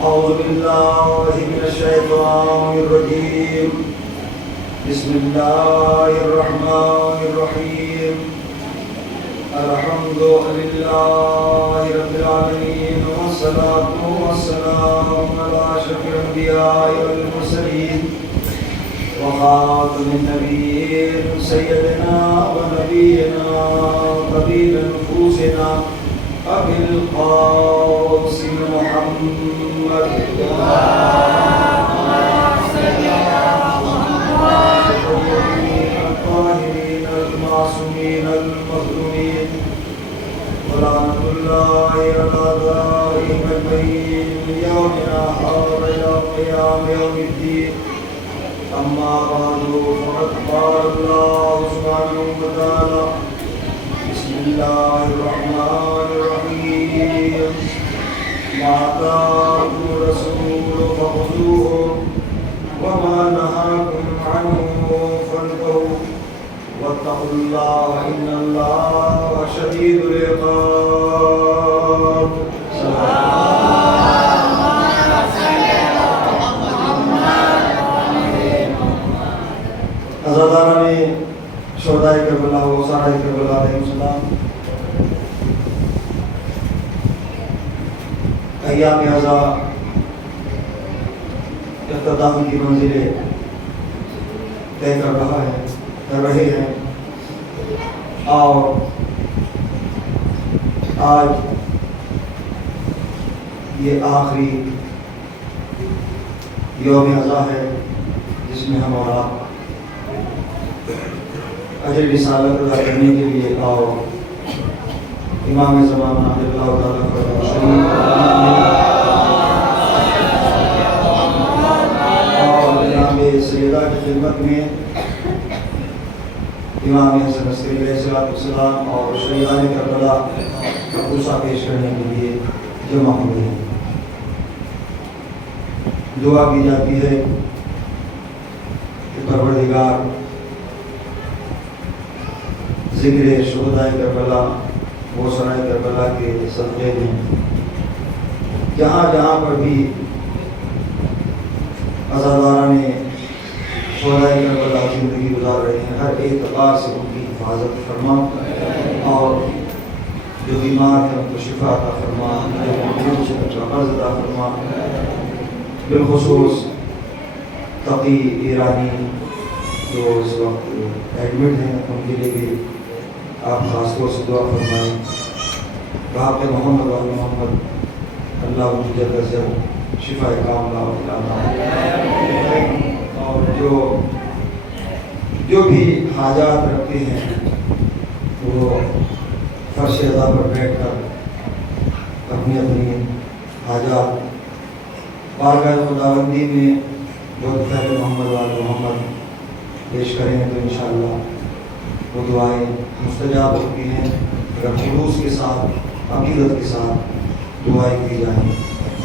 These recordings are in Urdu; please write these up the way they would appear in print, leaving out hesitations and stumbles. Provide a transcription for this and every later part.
أعوذ بالله من الشيطان الرجيم. بسم الله الرحمن الرحيم. الحمد لله رب العالمين والصلاة والسلام على أشرف الأنبياء والمرسلين وخاتم النبيين سيدنا ونبينا طبيب نفوسنا أبي القاسم محمد الطاهرين المعصومين المظلومين ولعنة الله على دائم البين من يومنا هذا إلى قيام يوم الدين. أما بعد فقد قال الله سبحانه وتعالى: بسم الله الرحمن الرحيم. ما آتاكم الرسول فخذوه وما نهاكم عنه فانتهوا واتقوا الله إن الله شديد العقاب. عزادارہ نے شہدائے کربلا و سارے کربلا علیہ السلام ایام ازا اختتام کی منزلیں طے کر رہے ہیں اور آج یہ آخری یوم ازا ہے جس میں ہمارا اجر رسالت ادا کرنے کے لیے آؤ امام زمانہ اللہ تعالیٰ اور جناب سیدہ کی خدمت میں امام حسن عسکری علیہ السلام اور شہیدان کربلا کا قصہ پیش کرنے کے لیے جمع ہوئے ہیں. دعا کی جاتی ہے کہ پروردگار ذکر شہدائے کربلا وہ سرائے کربلا کے صدقے میں جہاں جہاں پر بھی عزادارہ نے شہدائے کربلا زندگی گزار رہے ہیں ہر اعتبار سے ان کی حفاظت فرما اور جو بیمار ہیں ان کو شفا عطا فرما، جو مقبول سے ان کا قرض عطا فرما. بالخصوص تقی ایرانی جو اس وقت ایڈمٹ ہیں ان کے لیے بھی آپ خاص طور سے دعا فرمائیں. باپ محمد و محمد اللہ ان کی جلد از جلد شفا کاملہ اور جو بھی حاجات رکھتے ہیں وہ فرش ادا پر بیٹھ کر اپنی اپنی حاجات بارگاہ خداوندی میں بہت پہلے محمد و محمد پیش کریں تو انشاءاللہ وہ دعائیں مستجاب ہوتی ہیں اگر خلوص کے ساتھ عقیدت کے ساتھ دعائیں کی جائیں.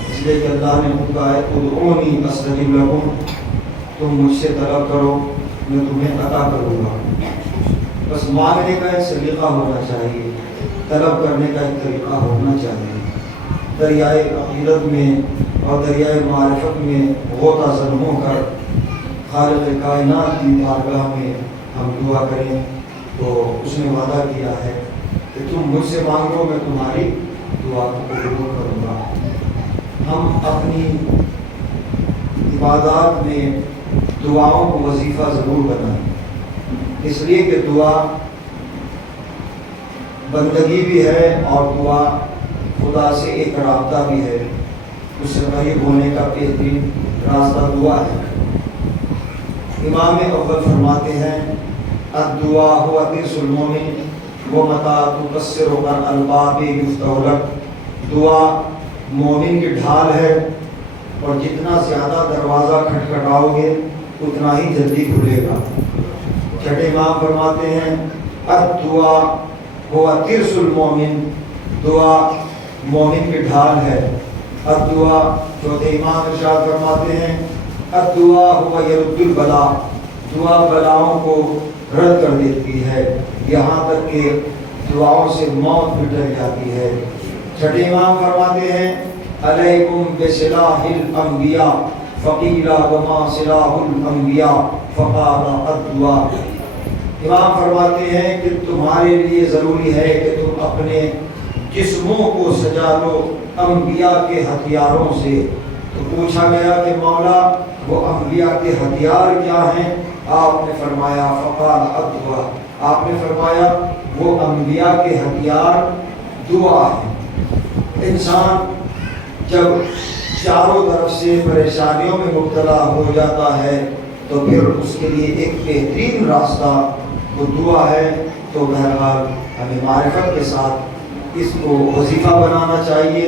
اس لیے کہ اللہ نے خود کہا ہے ادعونی استجب لکم، تم مجھ سے طلب کرو میں تمہیں عطا کروں گا. بس مانگنے کا ایک سلیقہ ہونا چاہیے، طلب کرنے کا ایک طریقہ ہونا چاہیے. دریائے عقیدت میں اور دریائے معرفت میں غوطہ زن ہو کر خالق کائنات کی بارگاہ میں ہم دعا کریں تو اس نے وعدہ کیا ہے کہ تم مجھ سے مانگو میں تمہاری دعا کو قبول کروں گا. ہم اپنی عبادات میں دعاؤں کو وظیفہ ضرور بنائیں، اس لیے کہ دعا بندگی بھی ہے اور دعا خدا سے ایک رابطہ بھی ہے. اس سے قریب ہونے کا بہترین راستہ دعا ہے. امام اول فرماتے ہیں الدعاء هو ترس المؤمن ومتى تقصر عن الباب يفتح لك. دعا مومن کی ڈھال ہے اور جتنا زیادہ دروازہ کھٹکھٹاؤ گے اتنا ہی جلدی کھلے گا. چھٹے امام فرماتے ہیں الدعاء هو ترس المؤمن، دعا مومن کی ڈھال ہے. الدعاء چوتھے امام ارشاد فرماتے ہیں الدعاء هو يرد البلاء، دعا بلاؤں کو رد کر دیتی ہے، یہاں تک کہ دعاؤں سے موت بھی ٹل جاتی ہے. چھٹے امام فرماتے ہیں علیکم بسلاح الانبیاء فقیل وما سلاح الانبیاء فقال الدعاء۔ امام فرماتے ہیں کہ تمہارے لیے ضروری ہے کہ تم اپنے جسموں کو سجا لو انبیاء کے ہتھیاروں سے۔ تو پوچھا گیا کہ مولا وہ انبیاء کے ہتھیار کیا ہیں؟ آپ نے فرمایا فقال الدعاء، آپ نے فرمایا وہ انبیاء کے ہتھیار دعا ہے۔ انسان جب چاروں طرف سے پریشانیوں میں مبتلا ہو جاتا ہے تو پھر اس کے لیے ایک بہترین راستہ وہ دعا ہے۔ تو بہرحال ہمیں معرفت کے ساتھ اس کو وظیفہ بنانا چاہیے،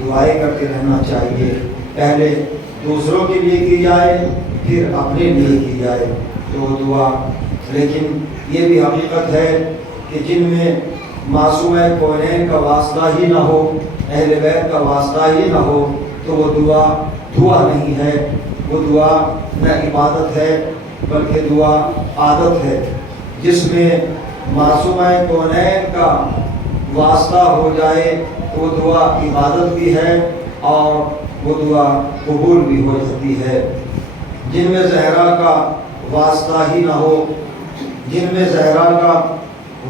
دعائیں کرتے رہنا چاہیے، پہلے دوسروں کے لیے کی جائے پھر اپنے لیے کی جائے تو دعا۔ لیکن یہ بھی حقیقت ہے کہ جن میں معصوم کونین کا واسطہ ہی نہ ہو، اہل بیت کا واسطہ ہی نہ ہو، تو وہ دعا نہیں ہے، وہ دعا نہ عبادت ہے بلکہ دعا عادت ہے۔ جس میں معصوم کونین کا واسطہ ہو جائے تو وہ دعا عبادت بھی ہے اور وہ دعا قبول بھی ہو جاتی ہے۔ جن میں زہرا کا واسطہ ہی نہ ہو، جن میں زہرا کا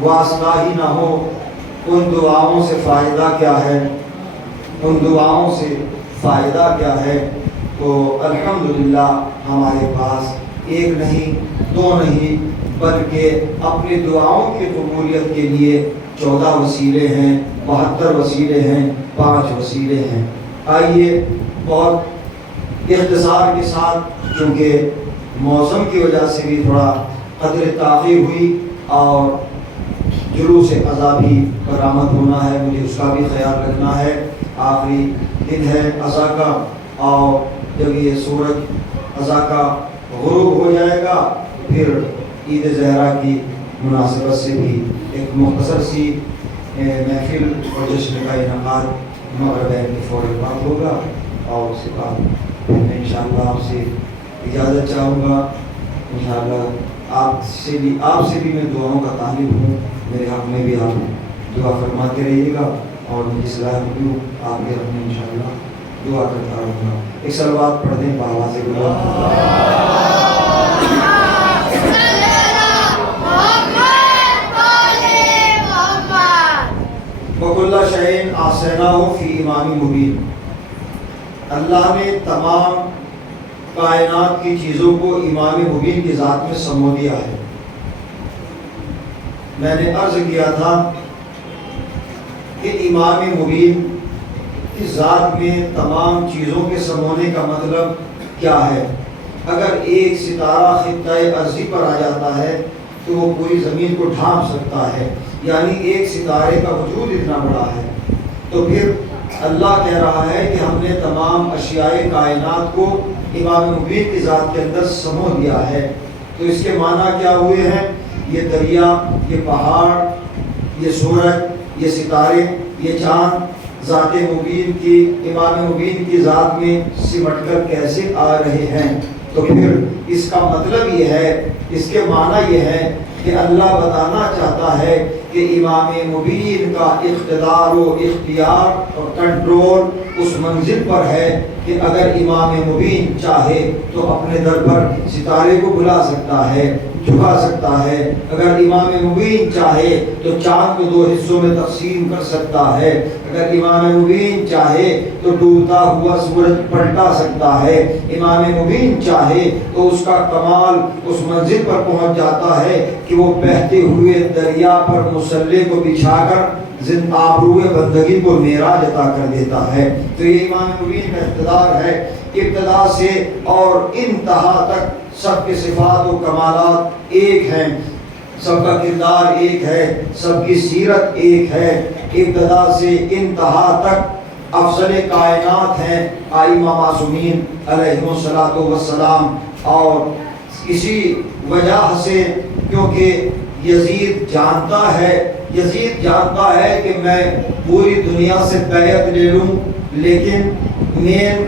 واسطہ ہی نہ ہو، ان دعاؤں سے فائدہ کیا ہے؟ ان دعاؤں سے فائدہ کیا ہے؟ تو الحمدللہ ہمارے پاس ایک نہیں دو نہیں بلکہ اپنی دعاؤں کی قبولیت کے لیے 14 وسیلے ہیں، 72 وسیلے ہیں، 5 وسیلے ہیں۔ آئیے بہت اختصار کے ساتھ، چونکہ موسم کی وجہ سے بھی تھوڑا قدر تاخیر ہوئی اور جلوس اضحیٰ بھی برآمد ہونا ہے، مجھے اس کا بھی خیال رکھنا ہے۔ آخری دن ہے اضحیٰ کا اور جب یہ سورج اضحیٰ کا غروب ہو جائے گا پھر عید زہرا کی مناسبت سے بھی ایک مختصر سی محفل اور جشن کا انعقاد مغربین کے فوری بعد ہوگا اور اس کے بعد میں انشاءاللہ آپ سے اجازت چاہوں گا۔ انشاءاللہ آپ سے بھی میں دعاؤں کا طالب ہوں، میرے حق میں بھی آپ دعا فرماتے رہیے گا اور مجھے صلاح ہوں آپ کے حق میں انشاءاللہ دعا کرتا رہوں گا۔ ایک سلوات پڑھ دیں بآواز بلند۔ وَكُلَّ شَيْءٍ أَحْصَيْنَاهُ فِي إِمَامٍ مُبِينٍ، اللہ نے تمام کائنات کی چیزوں کو امام مبین کی ذات میں سمو دیا ہے۔ میں نے عرض کیا تھا کہ امام مبین کی ذات میں تمام چیزوں کے سمونے کا مطلب کیا ہے؟ اگر ایک ستارہ خطۂ ارضی پر آ جاتا ہے تو وہ پوری زمین کو ڈھانپ سکتا ہے، یعنی ایک ستارے کا وجود اتنا بڑا ہے، تو پھر اللہ کہہ رہا ہے کہ ہم نے تمام اشیاء کائنات کو امام مبین کی ذات کے اندر سمو دیا ہے۔ تو اس کے معنی کیا ہوئے ہیں؟ یہ دریا، یہ پہاڑ، یہ سورج، یہ ستارے، یہ چاند ذات مبین کی، امام مبین کی ذات میں سمٹ کر کیسے آ رہے ہیں؟ تو پھر اس کا مطلب یہ ہے، اس کے معنی یہ ہے کہ اللہ بتانا چاہتا ہے کہ امام مبین کا اقتدار و اختیار اور کنٹرول اس منزل پر ہے کہ اگر امام مبین چاہے تو اپنے در پر ستارے کو بلا سکتا ہے، جھکا سکتا ہے۔ اگر امام مبین چاہے تو چاند کو 2 حصوں میں تقسیم کر سکتا ہے۔ اگر امام مبین چاہے تو ڈوبتا ہوا سورج پلٹا سکتا ہے۔ امام مبین چاہے تو اس کا کمال اس منزل پر پہنچ جاتا ہے کہ وہ بہتے ہوئے دریا پر مسلح کو بچھا کر آبروئے بندگی کو معراج عطا کر دیتا ہے۔ تو یہ امام مبین کا اقتدار ہے، ابتدا سے اور انتہا تک سب کے صفات و کمالات ایک ہیں، سب کا کردار ایک ہے، سب کی سیرت ایک ہے، ابتدا سے انتہا تک افضل کائنات ہیں ائمہ معصومین علیہم الصلاۃ والسلام۔ اور اسی وجہ سے کیونکہ یزید جانتا ہے کہ میں پوری دنیا سے بیعت لے لوں، لیکن مین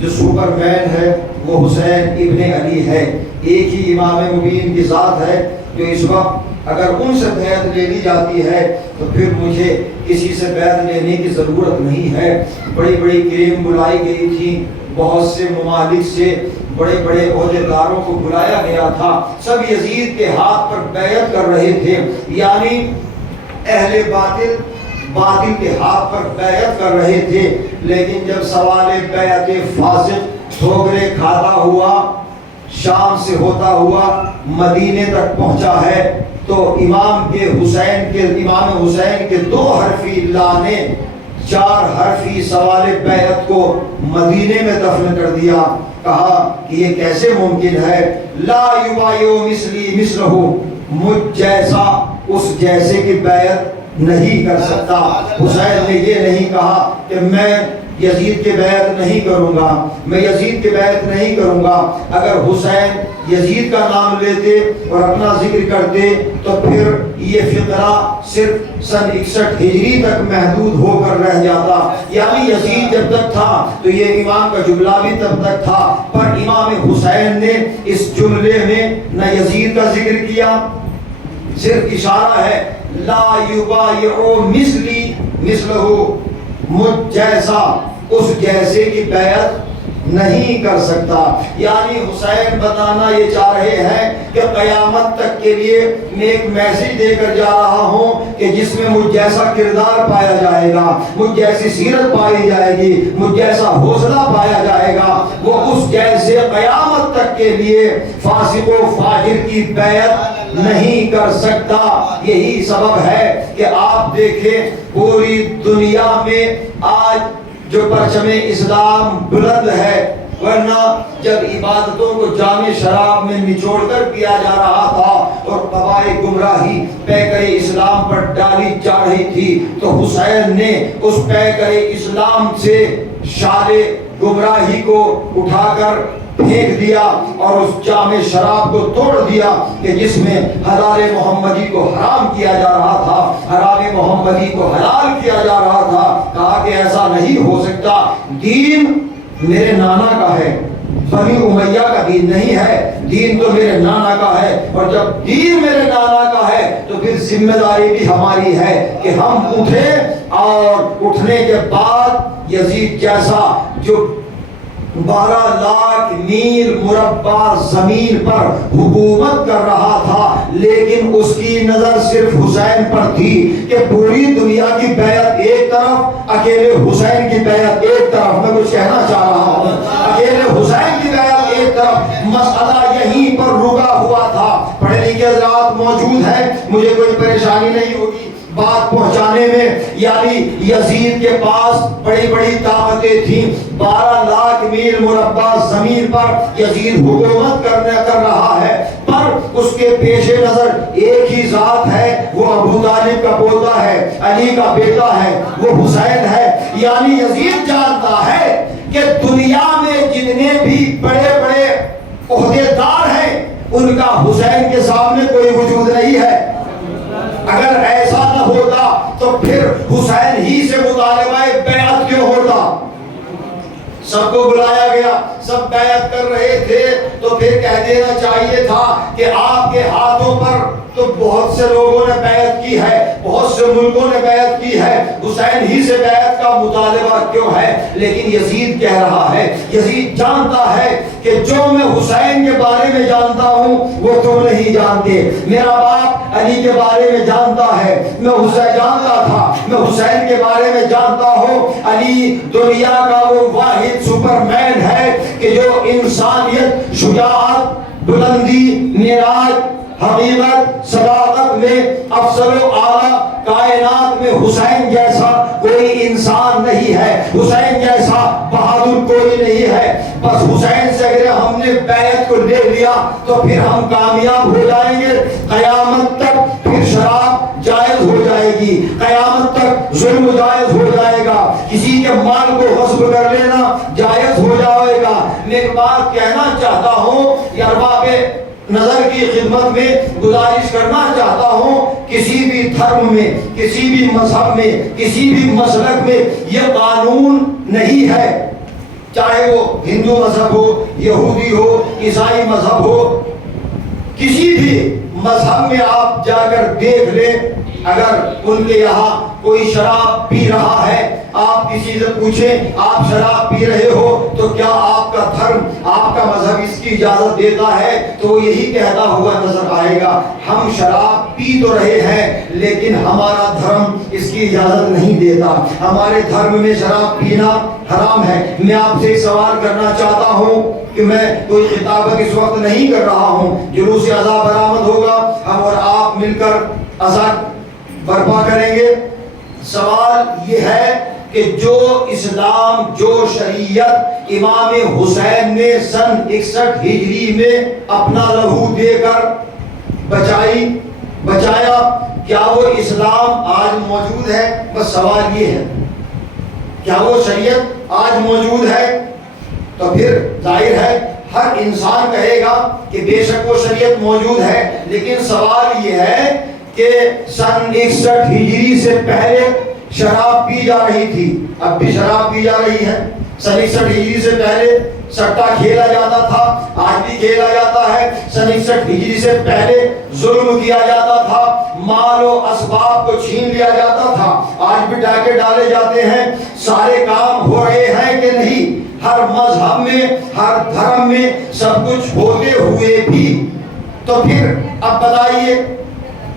جو سپر مین ہے وہ حسین ابن علی ہے، ایک ہی امام مبین کی ذات ہے جو اس وقت اگر ان سے بیعت لے لی جاتی ہے تو پھر مجھے کسی سے بیعت لینے کی ضرورت نہیں ہے۔ بڑی بڑی ٹیم بلائی گئی تھی، بہت سے ممالک سے بڑے بڑے عہدیداروں کو بلایا گیا تھا، سب یزید کے ہاتھ پر بیعت کر رہے تھے، یعنی اہل باطل کے ہاتھ پر بیعت کر رہے تھے۔ لیکن جب سوال بیعت فاسق ٹھوکرے کھاتا ہوا شام سے ہوتا ہوا مدینے تک پہنچا ہے تو امام حسین کے 2 حرفی لا نے 4 حرفی سوال بیعت کو مدینے میں دفن کر دیا۔ کہا کہ یہ کیسے ممکن ہے؟ لا یبایع مثلی مثلہ، مجھ جیسا اس جیسے کی بیعت نہیں کر سکتا۔ حسین نے یہ نہیں کہا کہ میں یزید کی بیعت نہیں کروں گا، میں یزید کی بیعت نہیں کروں گا۔ اگر حسین یزید کا نام لیتے اور اپنا ذکر کرتے تو پھر یہ فقرہ صرف سن 61 ہجری تک محدود ہو کر رہ جاتا، یعنی یزید جب تک تھا تو یہ امام کا جملہ بھی تب تک تھا، پر امام حسین نے اس جملے میں نہ یزید کا ذکر کیا، صرف اشارہ ہے لا یبایع مثلی مثلہ، مجھ جیسا اس جیسے کی بیعت نہیں کر سکتا۔ یعنی حسین بتانا یہ چاہ رہے ہیں کہ قیامت تک کے لیے میں ایک میسج دے کر جا رہا ہوں کہ جس میں مجھ جیسا کردار پایا جائے گا، مجھ جیسی سیرت پائی جائے گی، مجھ جیسا حوصلہ پایا جائے گا، وہ اس جیسے قیامت تک کے لیے فاسق و فاجر کی بیعت نہیں کر سکتا۔ یہی سبب ہے کہ آپ دیکھیں پوری دنیا میں آج جو پرچم اسلام بلند ہے، ورنہ جب عبادتوں کو جام شراب میں نچوڑ کر کیا جا رہا تھا اور قبائے گمراہی پیکر اسلام پر ڈالی جا رہی تھی تو حسین نے اس پیکر اسلام سے شال گمراہی کو اٹھا کر پھینک دیا اور اس جام شراب کو توڑ دیا کہ جس میں حلال محمدی کو حرام کیا جا رہا تھا، حرام محمدی کو حلال کیا جا رہا تھا۔ کہا کہ ایسا نہیں ہو سکتا، دین میرے نانا کا ہے، بنی امیہ کا دین نہیں ہے، دین تو میرے نانا کا ہے، اور جب دین میرے نانا کا ہے تو پھر ذمہ داری بھی ہماری ہے کہ ہم اٹھیں، اور اٹھنے کے بعد یزید جیسا جو 12 لاکھ میل مربع زمین پر حکومت کر رہا تھا، لیکن اس کی نظر صرف حسین پر تھی کہ پوری دنیا کی بیعت ایک طرف، اکیلے حسین کی بیعت ایک طرف۔ میں کچھ کہنا چاہ رہا ہوں، اکیلے حسین کی بیعت ایک طرف، مسئلہ یہیں پر رکا ہوا تھا۔ پڑھے لکھے حضرات موجود ہیں، مجھے کوئی پریشانی نہیں ہوگی بات پہنچانے میں۔ یعنی یزید کے پاس بڑی بڑی طاقتیں تھیں، 12 لاکھ میل مربع زمین پر یزید حکومت کر رہا ہے، پر اس کے پیش نظر ایک ہی ذات ہے، وہ ابو طالب کا پوتا ہے، علی کا بیٹا ہے، وہ حسین ہے۔ یعنی یزید جانتا ہے کہ دنیا میں جتنے بھی بڑے بڑے عہدیدار ہیں ان کا حسین کے سامنے کوئی وجود نہیں ہے۔ اگر ایسا نہ ہوتا تو پھر حسین ہی سے مطالبہ بیعت کیوں ہوتا؟ سب کو بلایا گیا، سب بیعت کر رہے تھے، تو پھر کہہ دینا چاہیے تھا کہ آپ کے ہاتھوں پر تو بہت سے لوگوں نے بیعت کی ہے، بہت سے ملکوں نے بیعت کی ہے، حسین ہی سے بیعت کا مطالبہ کیوں ہے؟ لیکن یزید کہہ رہا ہے، یزید جانتا ہے کہ جو میں حسین کے بارے میں جانتا ہوں وہ تم نہیں جانتے۔ میرا باپ علی کے بارے میں جانتا ہے، میں حسین جانتا تھا، میں حسین کے بارے میں جانتا ہوں۔ علی دنیا کا وہ واحد سپر مین ہے کہ جو انسانیت، شجاعت، بلندی، معراج، حقیقت، صداقت میں افضل و اعلیٰ، کائنات میں حسین جیسا کوئی انسان نہیں ہے، حسین جیسا بہادر کوئی نہیں ہے۔ بس حسین سے اگر ہم نے بیعت کو لے لیا تو پھر ہم کامیاب ہو جائیں گے۔ قیامت تک پھر شراب جائز ہو جائے گی، قیامت تک ظلم جائز ہو جائے گا، کسی کے مال کو غصب کر لینا جائز ہو جائے گا۔ میں ایک بات کہنا چاہتا ہوں، یا ارباب نظر کی خدمت میں گزارش کرنا چاہتا ہوں، کسی بھی دھرم میں، کسی بھی مذہب میں، کسی بھی مسلک میں یہ قانون نہیں ہے، چاہے وہ ہندو مذہب ہو، یہودی ہو، عیسائی مذہب ہو، کسی بھی مذہب میں آپ جا کر دیکھ لیں، اگر ان کے یہاں کوئی شراب پی رہا ہے، آپ کسی سے پوچھیں آپ شراب پی رہے ہو تو کیا آپ کا دھرم، آپ کا مذہب اس کی اجازت دیتا ہے؟ تو وہ یہی کہتا ہوا نظر آئے گا، ہم شراب پی تو رہے ہیں لیکن ہمارا دھرم اس کی اجازت نہیں دیتا، ہمارے دھرم میں شراب پینا حرام ہے۔ میں آپ سے ایک سوال کرنا چاہتا ہوں کہ میں کوئی خطابت اس وقت نہیں کر رہا ہوں، جلوس عزا برآمد ہوگا، ہم اور آپ مل کر عزا برپا کریں گے۔ سوال یہ ہے کہ جو اسلام، جو شریعت امام حسین نے سن 61 ہجری میں اپنا لہو دے کر بچایا، کیا وہ اسلام آج موجود ہے؟ بس سوال یہ ہے، کیا وہ شریعت آج موجود ہے؟ تو پھر ظاہر ہے ہر انسان کہے گا کہ بے شک وہ شریعت موجود ہے، لیکن سوال یہ ہے کہ سن 61 ہجری سے پہلے شراب پی جا رہی تھی، اب بھی شراب پی جا رہی ہے۔ سن 61 ہجری سے پہلے سٹا کھیلا جاتا تھا، آج بھی کھیلا جاتا ہے۔ سن 61 ہجری سے پہلے ظلم کیا جاتا تھا، مال و اسباب کو چھین لیا جاتا تھا، آج بھی ڈاکے ڈالے جاتے ہیں۔ سارے کام ہو رہے ہیں کہ نہیں؟ ہر مذہب میں، ہر دھرم میں سب کچھ ہوتے ہوئے بھی تو پھر اب بتائیے،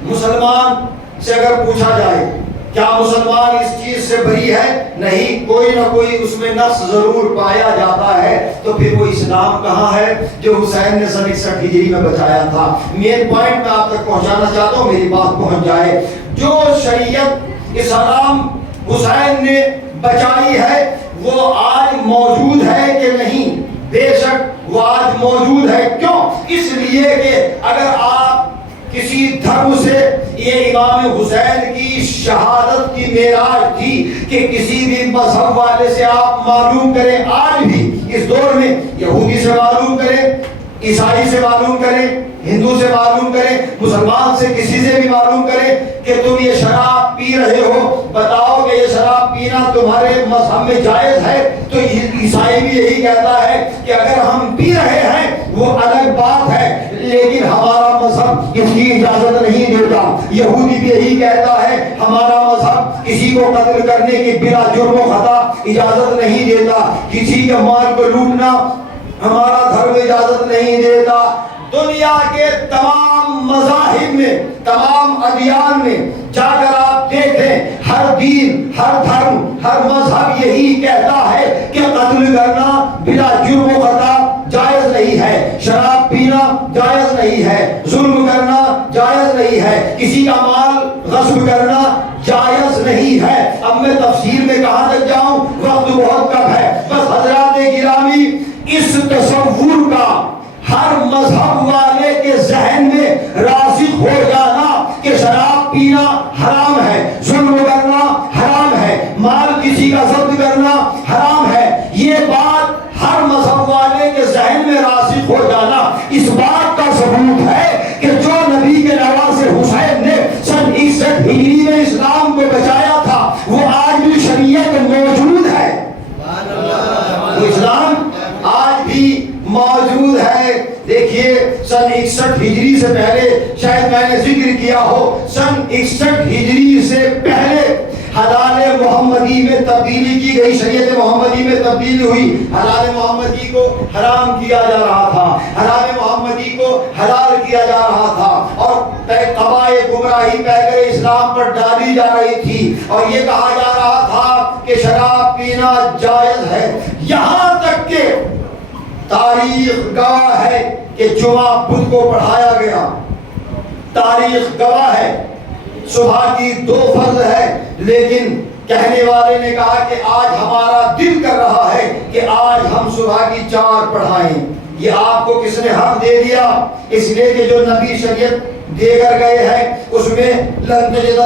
مسلمان سے اگر پوچھا جائے کیا مسلمان اس چیز سے بری ہے؟ نہیں، کوئی نہ کوئی اس میں نقص ضرور پایا جاتا ہے۔ تو پھر وہ اسلام کہاں ہے جو حسین نے سن 61 ہجری میں بچایا تھا؟ مین پوائنٹ میں آپ تک پہنچانا چاہتا ہوں، میری بات پہنچ جائے۔ جو شریعت اسلام حسین نے بچائی ہے وہ آج موجود ہے کہ نہیں؟ بے شک وہ آج موجود ہے۔ کیوں؟ اس لیے کہ اگر آپ کسی دھرم سے، یہ امام حسین کی شہادت کی معراج تھی کہ کسی بھی مذہب والے سے آپ معلوم کریں، آج بھی اس دور میں یہودی سے معلوم کریں، عیسائی سے معلوم کریں، ہندو سے معلوم کریں، مسلمان سے کسی سے بھی معلوم کریں کہ تم یہ شراب پی رہے ہو، بتاؤ کہ یہ شراب پینا تمہارے مذہب میں جائز ہے؟ تو عیسائی بھی یہی کہتا ہے کہ اگر ہم پی رہے ہیں وہ الگ بات ہے، لیکن ہمارا مذہب اس کی اجازت نہیں دیتا۔ یہودی بھی یہی کہتا ہے ہمارا مذہب کسی کو قتل کرنے کی بلا جرم و خطا اجازت نہیں دیتا، کسی کے مال کو لوٹنا ہمارا دھرم اجازت نہیں دیتا۔ دنیا کے تمام مذاہب میں، تمام ادیان میں جا کر آپ دیکھیں، ہر دین، ہر دھرم، ہر مذہب یہی کہتا ہے کہ قتل کرنا بلا جرم و خطا جائز نہیں ہے، شراب پینا جائز نہیں ہے، ظلم کرنا جائز نہیں ہے، کسی کا مال غصب کرنا جائز نہیں ہے۔ اب میں تفسیر میں کہاں تک جاؤں، وقت بہت کم ہے۔ بس حضرات گرامی، اس تصور کا ہر مذہب والے کے ذہن میں راسخ ہو جانا کہ شراب پینا حرام ہے، ظلم کرنا حرام ہے، مال کسی کا ضبط کرنا حرام ہے، یہ بات ہر مذہب والے کے ذہن میں راسخ ہو جانا اس بات کا ثبوت ہے کہ جو نبی کے نواسے حسین نے سن 61 ہجری میں اسلام کو بچایا تھا وہ آج بھی شریعت موجود ہے۔ اسلام آج بھی موجود ہے۔ دیکھیے سن 61 ہجری سے پہلے، شاید میں نے ذکر کیا ہو، سن 61 ہجری سے پہلے حلال محمدی میں تبدیلی کی گئی، شریعت محمدی میں تبدیلی ہوئی، حلال محمدی کو حرام کیا جا رہا تھا، حلال محمدی کو حلال کیا جا رہا تھا، اور قبائے گمراہی پیکر اسلام پر ڈالی جا رہی تھی، اور یہ کہا جا رہا تھا کہ شراب پینا جائز ہے۔ یہاں تک کہ تاریخ گواہ ہے کہ جمعہ بدھ کو پڑھایا گیا، تاریخ گواہ ہے، صبح کی 2 فرض ہے، لیکن کہنے والے نے کہا کہ آج ہمارا دل کر رہا ہے کہ آج ہم صبح کی 4 پڑھائیں۔ یہ آپ کو کس نے حق دے دیا؟ اس لیے کہ جو نبی شریعت دے کر گئے ہیں اس میں لن تجد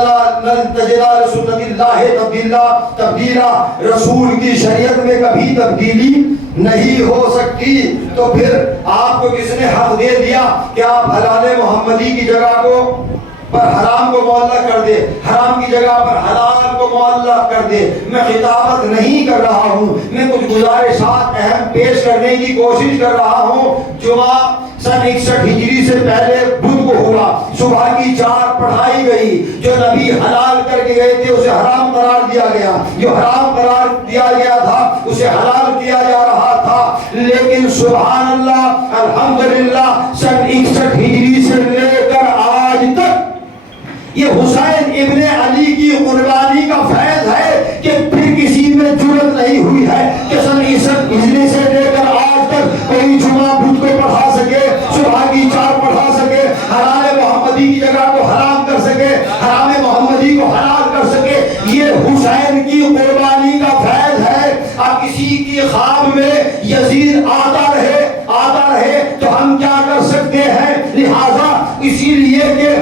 لسنت اللہ تبدیلا، رسول کی شریعت میں کبھی تبدیلی نہیں ہو سکتی۔ تو پھر آپ کو کس نے حق دے دیا کہ آپ حلال محمدی کی جگہ کو پر حرام کو معلق کر دے، حرام کی جگہ پر حلال کو معلق کر دے؟ میں خطابت نہیں کر رہا ہوں، میں کچھ گزارشات اہم پیش کرنے کی کوشش کر رہا ہوں۔ جمعہ سن 61 ہجری سے پہلے بدھ شروع ہوا، صبح کی 4 پڑھائی گئی، جو نبی حلال کر کے گئے تھے اسے حرام قرار دیا گیا، جو حرام قرار دیا گیا تھا اسے حلال کیا جا رہا تھا۔ لیکن سبحان اللہ الحمدللہ سن 61 ہجری سے لے کر آج تک یہ حسین ابن علی کی قربانی کا فیض ہے کہ پھر کسی میں جرت نہیں ہوئی ہے کہ سن 61 ہجری سے لے کر آج تک کوئی جمعہ بدھ کو پڑھا سکے، صبح کی 4 پڑھا سکے، حلال محمدی کی جگہ کو حرام کر سکے، حرام محمدی کو حلال کر سکے۔ یہ حسین کی قربانی کا فیض ہے۔ اب کسی کی خواب میں یزید آتا رہے تو ہم کیا کر سکتے ہیں؟ لہذا اسی لیے کہ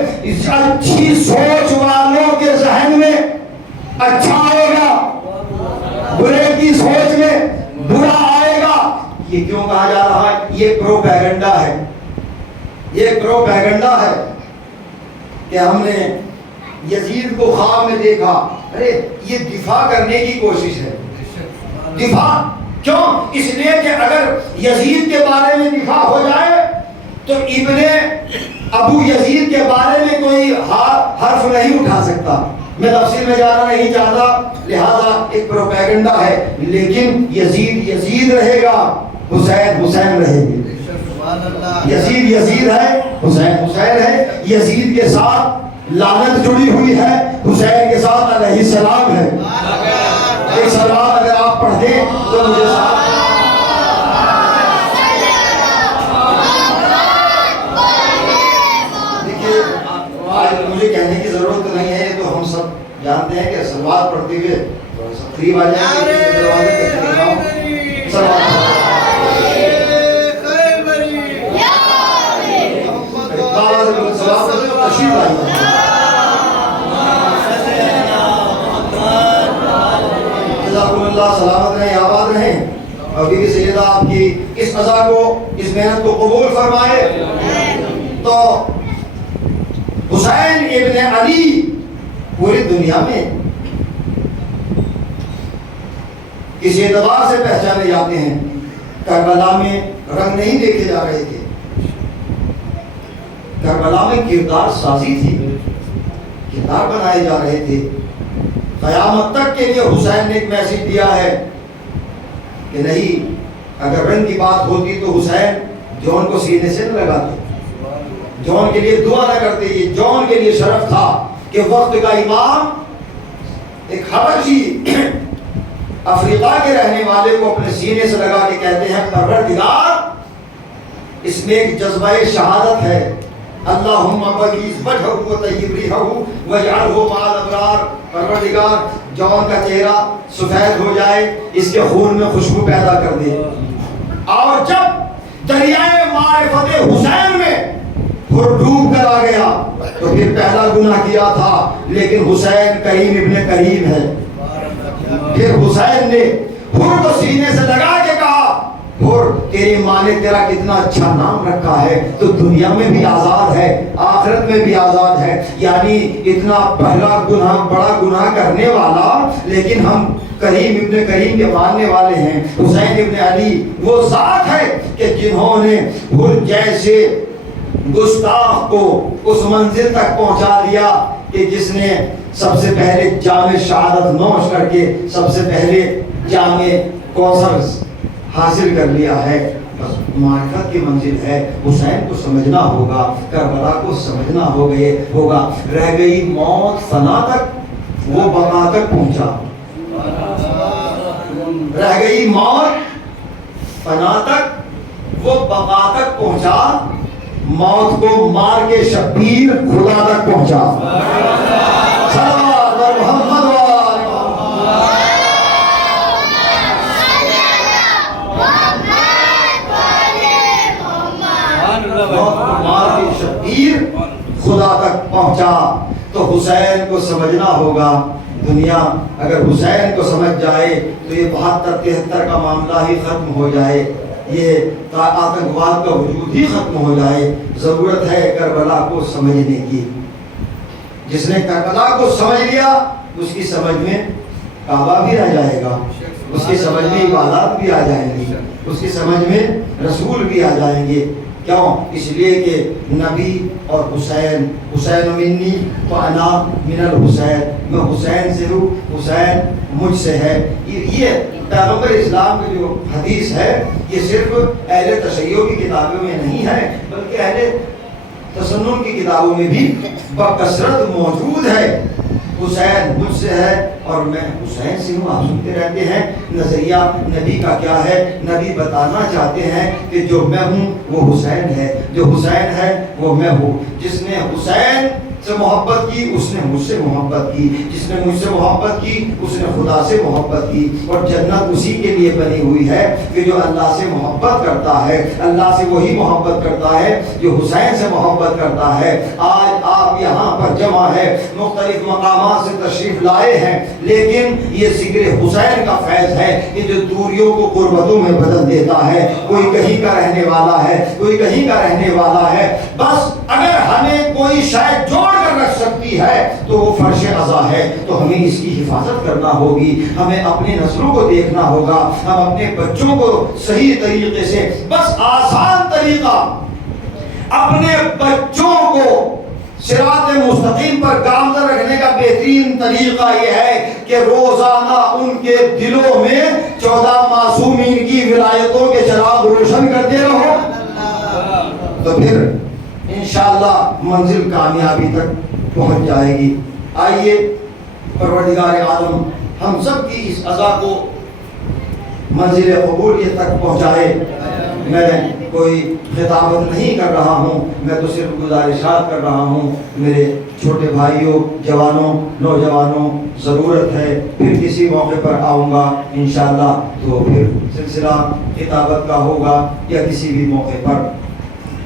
اچھی سوچ والوں کے ذہن میں اچھا آئے گا، برے کی سوچ میں برا آئے گا۔ یہ کیوں کہا جا رہا ہے؟ یہ پروپیگنڈا ہے، یہ پروپیگنڈا ہے کہ ہم نے یزید کو خواب میں دیکھا۔ ارے یہ دفاع کرنے کی کوشش ہے۔ دفاع کیوں؟ اس لیے کہ اگر یزید کے بارے میں دفاع ہو جائے تو ابن ابو یزید کے بارے میں کوئی حرف نہیں اٹھا سکتا۔ میں تفصیل میں جانا نہیں چاہتا، لہذا ایک پروپیگنڈا ہے، لیکن یزید یزید رہے گا، حسین حسین رہے گی۔ یزید یزید ہے، حسین حسین ہے۔ یزید کے ساتھ لعنت جڑی ہوئی ہے، حسین کے ساتھ علیہ السلام ہے۔ ایک سلام اگر آپ پڑھ دیں تو مجھے دیکھیے، مجھے کہنے کی ضرورت تو نہیں ہے، تو ہم سب جانتے ہیں کہ سلوات پڑھتے ہوئے قریب آ جائیں اللہ سلامت رہیں، آباد رہیں، اور بیوی سیدہ آپ کی اس عزا کو، اس محنت کو قبول فرمائے۔ تو حسین ابن علی پوری دنیا میں کس اعتبار سے پہچانے جاتے ہیں؟ کربلا میں رنگ نہیں دیکھے جا رہے تھے، کربلا میں کردار سازی تھی، کردار بنائے جا رہے تھے۔ قیامت تک کے لیے حسین نے ایک میسج دیا ہے کہ نہیں، اگر رنگ کی بات ہوتی تو حسین جون کو سینے سے نہ لگاتے، جون کے لیے دعا نہ کرتے۔ یہ جون کے لیے شرف تھا کہ وقت کا امام ایک حبشی افریقہ کے رہنے والے کو اپنے سینے سے لگا کے کہتے ہیں پروردگار، اس میں ایک جذبہ شہادت ہے، اللہم بغیث وجہہ و طیب ریحہ واجعلہ مع الابرار۔ پروردگار جون کا چہرہ سفید ہو جائے، اس کے خون میں خوشبو پیدا کر دے۔ اور جب دریائے معرفت حسین میں ڈوب کر آ گیا تو پھر پہلا گناہ کیا تھا، لیکن حسین کریم ابن کریم ہے۔ پھر حسین نے حر کو سینے سے لگا کے کہا، حر تیری ماں نے تیرا کتنا اچھا نام رکھا ہے، تو دنیا میں بھی آزاد ہے، آخرت میں بھی آزاد ہے۔ یعنی اتنا پہلا گناہ، بڑا گناہ کرنے والا، لیکن ہم کریم ابن کریم کے ماننے والے ہیں۔ حسین ابن علی وہ ذات ہے کہ جنہوں نے حر جیسے گستاخ کو اس منزل تک پہنچا دیا کہ جس نے سب سے پہلے جام شہادت نوش کر کے سب سے پہلے جام کوثر حاصل کر لیا ہے۔ بس معرفت کی منزل ہے، حسین کو سمجھنا ہوگا، کربلا کو سمجھنا ہوگا۔ رہ گئی موت فنا تک، وہ بقا تک پہنچا۔ رہ گئی موت فنا تک، وہ بقا تک پہنچا۔ موت کو مار کے شبیر خدا تک پہنچا۔ صلوات محمد مار کے شبیر خدا تک پہنچا۔ تو حسین کو سمجھنا ہوگا۔ دنیا اگر حسین کو سمجھ جائے تو یہ 72-73 کا معاملہ ہی ختم ہو جائے، یہ آتنکواد کا وجود ہی ختم ہو جائے۔ ضرورت ہے کربلا کو سمجھنے کی۔ جس نے کربلا کو سمجھ لیا اس کی سمجھ میں کعبہ بھی آ جائے گا، اس کی سمجھ میں عبادات بھی آ جائیں گی، اس کی سمجھ میں رسول بھی آ جائیں گے۔ کیوں؟ اس لیے کہ نبی اور حسین، حسین منی تو انا من الحسین، میں حسین سے ہوں، حسین مجھ سے ہے۔ یہ پیغمبر اسلام کی جو حدیث ہے یہ صرف اہل تشیع کی کتابوں میں نہیں ہے بلکہ اہل تسنن کی کتابوں میں بھی بکثرت موجود ہے۔ حسین مجھ سے ہے اور میں حسین سے ہوں۔ آپ سنتے رہتے ہیں نظریہ نبی کا کیا ہے، نبی بتانا چاہتے ہیں کہ جو میں ہوں وہ حسین ہے، جو حسین ہے وہ میں ہوں۔ جس نے حسین سے محبت کی اس نے مجھ سے محبت کی، جس نے مجھ سے محبت کی اس نے خدا سے محبت کی، اور جنت اسی کے لیے بنی ہوئی ہے کہ جو اللہ سے محبت کرتا ہے، اللہ سے وہی محبت کرتا ہے جو حسین سے محبت کرتا ہے۔ آج آپ یہاں پر جمع ہے، مختلف مقامات سے تشریف لائے ہیں، لیکن یہ ذکر حسین کا فیض ہے کہ جو دوریوں کو قربتوں میں بدل دیتا ہے۔ کوئی کہیں کا رہنے والا ہے، کوئی کہیں کا رہنے والا ہے، بس اگر ہمیں کوئی شاید جوڑ کر رکھ سکتی ہے تو وہ فرش عزا ہے، تو ہمیں اس کی حفاظت کرنا ہوگی، ہمیں اپنے نسلوں کو دیکھنا ہوگا، ہم اپنے بچوں کو صحیح طریقے سے، بس آسان طریقہ اپنے بچوں کو صراط مستقیم پر گامزن رکھنے کا بہترین طریقہ یہ ہے کہ روزانہ ان کے دلوں میں 14 معصومین کی ولایتوں کے چراغ روشن کرتے رہو، تو پھر انشاءاللہ منزل کامیابی تک پہنچ جائے گی۔ آئیے پروردگار عالم ہم سب کی اس عزا کو منزل قبولیت تک پہنچائے۔ میں کوئی خطابت نہیں کر رہا ہوں، میں تو صرف گزارشات کر رہا ہوں۔ میرے چھوٹے بھائیوں، جوانوں، نوجوانوں، ضرورت ہے پھر کسی موقع پر آؤں گا انشاءاللہ، تو پھر سلسلہ خطابت کا ہوگا یا کسی بھی موقع پر،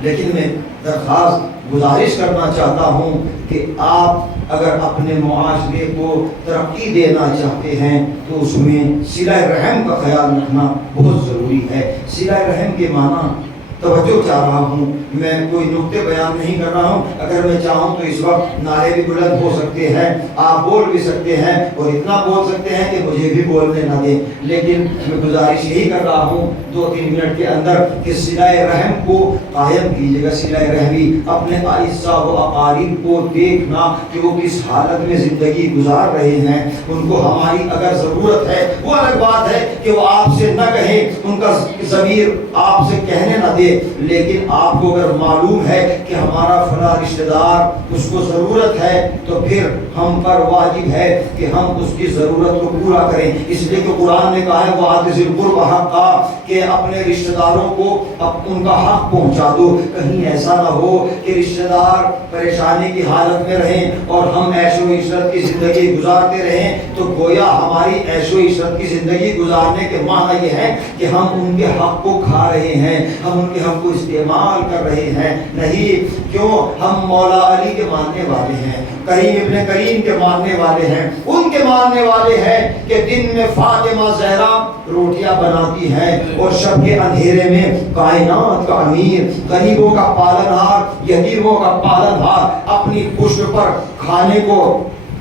لیکن میں درخواست گزارش کرنا چاہتا ہوں کہ آپ اگر اپنے معاشرے کو ترقی دینا چاہتے ہیں تو اس میں صلہ رحم کا خیال رکھنا بہت ضروری ہے۔ صلہ رحم کے معنی توجہ چاہ رہا ہوں، میں کوئی نقطے بیان نہیں کر رہا ہوں، اگر میں چاہوں تو اس وقت نعرے بھی بلند ہو سکتے ہیں، آپ بول بھی سکتے ہیں اور اتنا بول سکتے ہیں کہ مجھے بھی بولنے نہ دیں، لیکن میں گزارش یہی کر رہا ہوں 2-3 منٹ کے اندر کہ صلہ رحم کو قائم کیجیے گا۔ صلہ رحمی اپنے اعزاء و اقارب کو دیکھنا کہ وہ کس حالت میں زندگی گزار رہے ہیں، ان کو ہماری اگر ضرورت ہے، وہ الگ بات ہے کہ وہ آپ سے نہ کہیں، ان کا ضمیر آپ سے کہنے نہ دے، لیکن آپ کو اگر معلوم ہے کہ ہمارا فلاں رشتہ دار اس کو ضرورت ہے تو پھر ہم پر واجب ہے کہ ہم اس کی ضرورت کو پورا کریں، اس لیے کہ قرآن نے کہا ہے وَآتِ ذِی الْقُرْبَىٰ حَقَّهُ کہ اپنے رشتہ داروں کو ان کا حق پہنچا دو۔ کہیں ایسا نہ ہو کہ رشتہ دار پریشانی کی حالت میں رہیں اور ہم عیش و عشرت کی زندگی گزارتے رہیں، تو گویا ہماری عیش و عشرت کی زندگی گزارنے کے معنی یہ ہے کہ ہم ان کے حق کو کھا رہے ہیں، ہم ان کے حق کو استعمال کر رہے ہیں۔ نہیں، کیوں؟ ہم مولا علی کے ماننے والے ہیں، کریم ابن کریم کے ماننے والے ہیں، ان کے ماننے والے ہیں کہ دن میں فاطمہ زہرا روٹیاں بناتی ہیں اور شب کے اندھیرے میں کائنات کا امیر، غریبوں کا پالنہار، یتیموں کا پالنہار اپنی پشت پر کھانے کو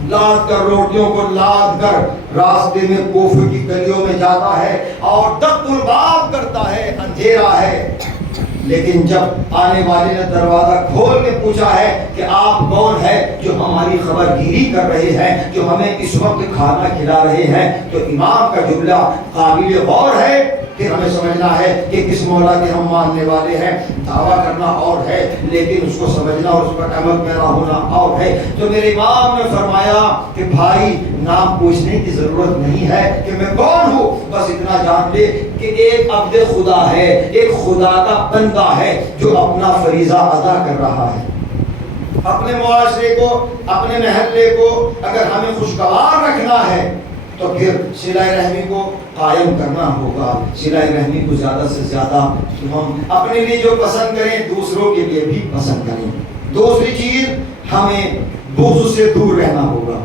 لاد کر، روٹیوں کو لاد کر راستے میں کوفے کی گلیوں میں جاتا ہے اور دق الباب کرتا ہے، اندھیرا ہے، لیکن جب آنے والے نے دروازہ کھول کے پوچھا ہے کہ آپ کون ہے جو ہماری خبر گیری کر رہے ہیں، جو ہمیں اس وقت کھانا کھلا رہے ہیں، تو امام کا جملہ قابل غور ہے۔ پھر ہمیں سمجھنا ہے کہ کس مولا کے ہم ماننے والے ہیں، دعویٰ کرنا اور ہے لیکن اس کو سمجھنا اور اس پر عمل پیرا ہونا اور ہے۔ تو میرے امام نے فرمایا کہ بھائی نام پوچھنے کی ضرورت نہیں ہے کہ میں کون ہوں، بس اتنا جان لے کہ ایک عبد خدا ہے، ایک خدا کا بندہ ہے جو اپنا فریضہ ادا کر رہا ہے۔ اپنے معاشرے کو، اپنے محلے کو اگر ہمیں خوشگوار رکھنا ہے تو پھر صلہ رحمی کو قائم کرنا ہوگا۔ صلہ رحمی کو زیادہ سے زیادہ ہم اپنے لیے جو پسند کریں دوسروں کے لیے بھی پسند کریں۔ دوسری چیز ہمیں بغض سے دور رہنا ہوگا،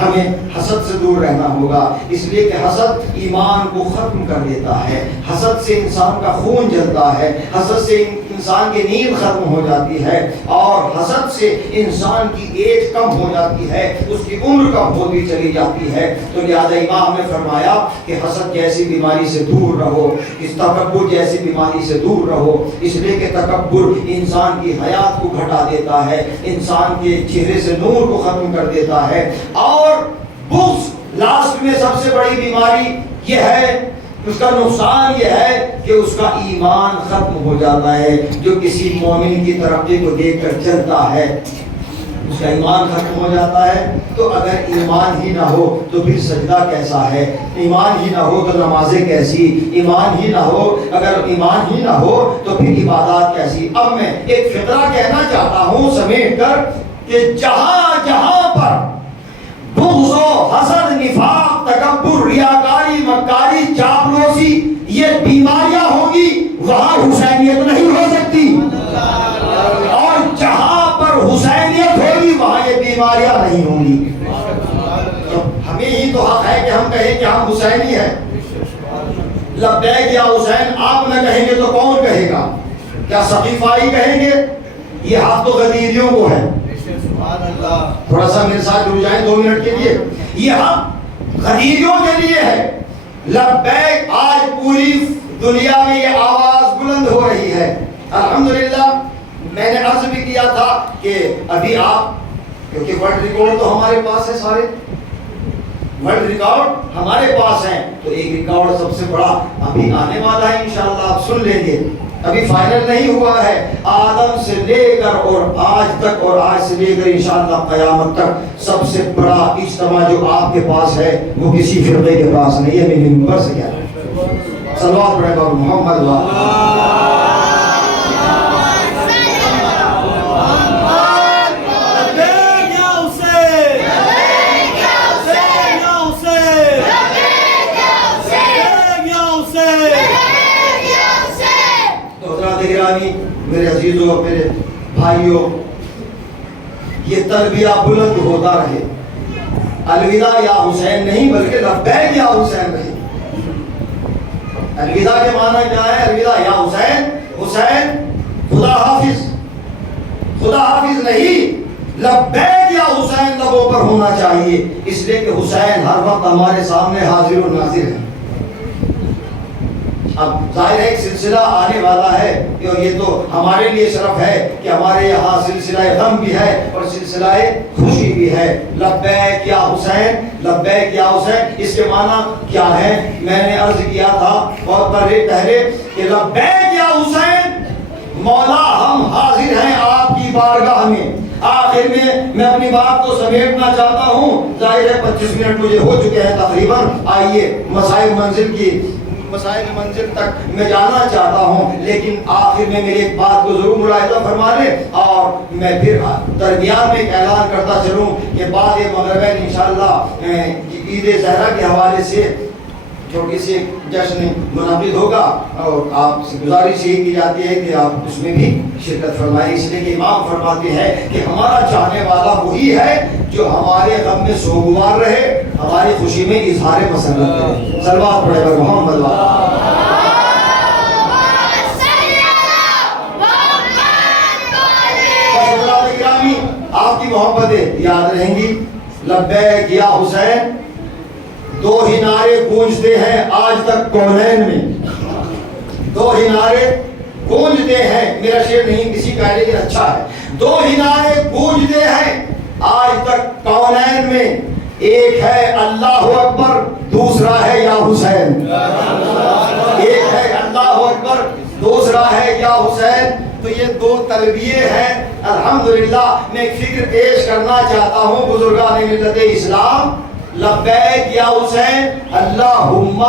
ہمیں حسد سے دور رہنا ہوگا، اس لیے کہ حسد ایمان کو ختم کر دیتا ہے، حسد سے انسان کا خون جلتا ہے، حسد سے انسان کی نیند ختم ہو جاتی ہے، اور حسد سے انسان کی ایج کم ہو جاتی ہے، اس کی عمر کم ہوتی چلی جاتی ہے۔ تو لہذا امام نے فرمایا کہ حسد جیسی بیماری سے دور رہو، اس تکبر جیسی بیماری سے دور رہو، اس لیے کہ تکبر انسان کی حیات کو گھٹا دیتا ہے، انسان کے چہرے سے نور کو ختم کر دیتا ہے، اور بغض لاسٹ میں سب سے بڑی بیماری یہ ہے، اس کا نقصان یہ ہے کہ اس کا ایمان ختم ہو جاتا ہے۔ جو کسی مومن کی ترقی کو دیکھ کر چلتا ہے اس کا ایمان ختم ہو جاتا ہے۔ تو اگر ایمان ہی نہ ہو تو پھر سجدہ کیسا ہے، ایمان ہی نہ ہو تو نمازیں کیسی، ایمان ہی نہ ہو، اگر ایمان ہی نہ ہو تو پھر عبادات کیسی۔ اب میں ایک فقرہ کہنا چاہتا ہوں سمیٹ کر کہ جہاں جہاں پر بغض و حسد، نفاق، تکبر، ریاکاری، مکاری، چاپلوسی یہ بیماریاں ہوں گی، وہاں حسینیت نہیں ہو سکتی، اور جہاں پر حسینیت ہوگی وہاں یہ بیماریاں نہیں ہوں گی۔ تو ہمیں ہی تو حق ہے کہ ہم کہیں کہ ہم حسینی ہیں۔ لبیک یا حسین آپ نہ کہیں گے تو کون کہے گا؟ کیا سقیفائی کہیں گے؟ یہ حق تو غدیریوں کو ہے۔ تھوڑا سا میرے ساتھ جڑ جائیں 2 منٹ کے لیے۔ یہ حق غدیریوں کے لیے ہے۔ لبیک آج پوری دنیا میں یہ آواز بلند ہو رہی ہے، الحمدللہ۔ میں نے عرض بھی کیا تھا کہ ابھی آپ، کیونکہ ورلڈ ریکارڈ تو ہمارے پاس ہے، سارے ورلڈ ریکارڈ ہمارے پاس ہیں، تو ایک ریکارڈ سب سے بڑا ابھی آنے والا ہے انشاءاللہ، آپ سن لیں گے، ابھی فائنل نہیں ہوا ہے۔ آدم سے لے کر اور آج تک، اور آج سے لے کر انشاءاللہ قیامت تک سب سے بڑا اجتماع جو آپ کے پاس ہے وہ کسی فرقے کے پاس نہیں ہے۔ میرے منبر سے کیا ہے، صلوات پڑھے گا محمد میرے عزیزوں اور میرے بھائیوں، یہ تلبیہ بلند ہوتا رہے، الوداع یا حسین نہیں بلکہ لبیک یا حسین رہے۔ الوداع کے معنی کیا ہے؟ الوداع یا حسین، حسین خدا حافظ، خدا حافظ نہیں، لبیک یا حسین لبوں پر ہونا چاہیے، اس لیے کہ حسین ہر وقت ہمارے سامنے حاضر و ناظر ہے۔ اب ظاہر ہے ایک سلسلہ آنے والا ہے، اور یہ تو ہمارے لیے شرف ہے کہ ہمارے یہاں سلسلہ غم بھی ہے اور سلسلہ خوشی بھی ہے۔ لبیک یا حسین، لبیک یا حسین، اس کے معنی کیا ہے؟ میں نے عرض کیا تھا بہت پہلے کہ لبیک یا حسین، مولا ہم حاضر ہیں آپ کی بارگاہ میں۔ آخر میں اپنی بات کو سمیٹنا چاہتا ہوں، ظاہر ہے 25 منٹ مجھے ہو چکے ہیں تقریباً۔ آئیے مسائل منزل تک میں جانا چاہتا ہوں، لیکن آخر میں میری ایک بات کو ضرور ملاحظہ فرما لیں، اور میں پھر درمیان میں ایک اعلان کرتا چلوں کہ بعد مغربین انشاءاللہ عید زہرا کے حوالے سے چھوٹی سی جشن منعقد ہوگا، اور آپ سے گزارش یہ کی جاتی ہے کہ آپ اس میں بھی شرکت فرمائیں، اس لیے کہ امام فرماتے ہیں کہ ہمارا چاہنے والا وہی ہے جو ہمارے غم میں سوگوار رہے، ہماری خوشی میں اظہار مسرت کرے۔ صلوات پڑھے گا محمد آپ کی محبتیں یاد رہیں گی۔ لبیک یا حسین، 2 ہی نعرے گونجتے ہیں آج تک کونین میں، 2 ہی نعرے گونجتے ہیں، میرا شعر نہیں کسی کا ہے لیکن اچھا ہے، 2 ہی نعرے گونجتے ہیں آج تک کونین میں، ایک ہے اللہ اکبر، دوسرا ہے یا حسین، ایک ہے اللہ اکبر، دوسرا ہے یا حسین۔ تو یہ 2 تلبیے ہیں۔ الحمدللہ میں ایک فکر پیش کرنا چاہتا ہوں بزرگان ملت اسلام، لبیک یا حسین، اللہم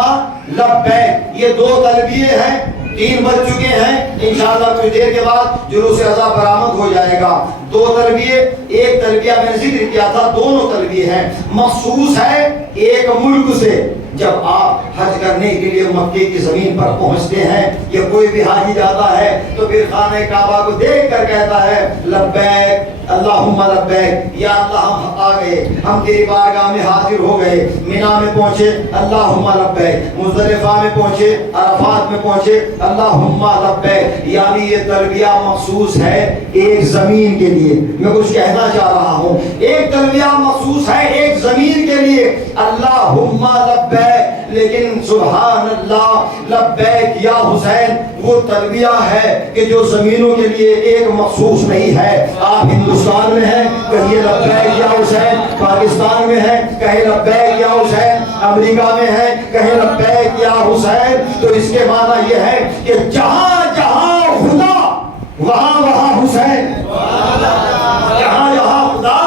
لبیک، یہ 2 تلبیے ہیں، 3 بج چکے ہیں، انشاءاللہ کچھ دیر کے بعد جلوس اذا برآمد ہو جائے گا۔ 2 تلبیے، ایک تلبیہ میں نے ذکر کیا تھا، دونوں تلبیے ہیں، مخصوص ہے ایک ملک سے جب آپ حج کرنے کے لیے مکے کی زمین پر پہنچتے ہیں یا کوئی بھی حاجی جاتا ہے تو پھر خانہ کعبہ کو دیکھ کر کہتا ہے لبیک اللہم لبیک، یا اللہ ہم آ گئے، ہم تیری بارگاہ میں حاضر ہو گئے، مینا میں پہنچے اللہم لبیک، مزدلفہ میں پہنچے، عرفات میں پہنچے اللہم لبیک. یعنی یہ تلبیہ مخصوص ہے ایک زمین کے لیے. میں کچھ کہنا چاہ رہا ہوں، ایک تلبیہ مخصوص ہے ایک زمین کے لیے اللہم لبیک. لیکن سبحان اللہ لبیک یا حسین وہ تلبیہ ہے کہ جو زمینوں کے لیے ایک مخصوص نہیں ہے. آپ ہندوستان میں ہیں کہیے لبیک یا حسین، پاکستان میں ہیں کہیں لبیک یا حسین، امریکہ میں ہیں کہیں لبیک یا حسین. تو اس کے معنی یہ ہے کہ جہاں جہاں خدا وہاں وہاں حسین، جہاں جہاں خدا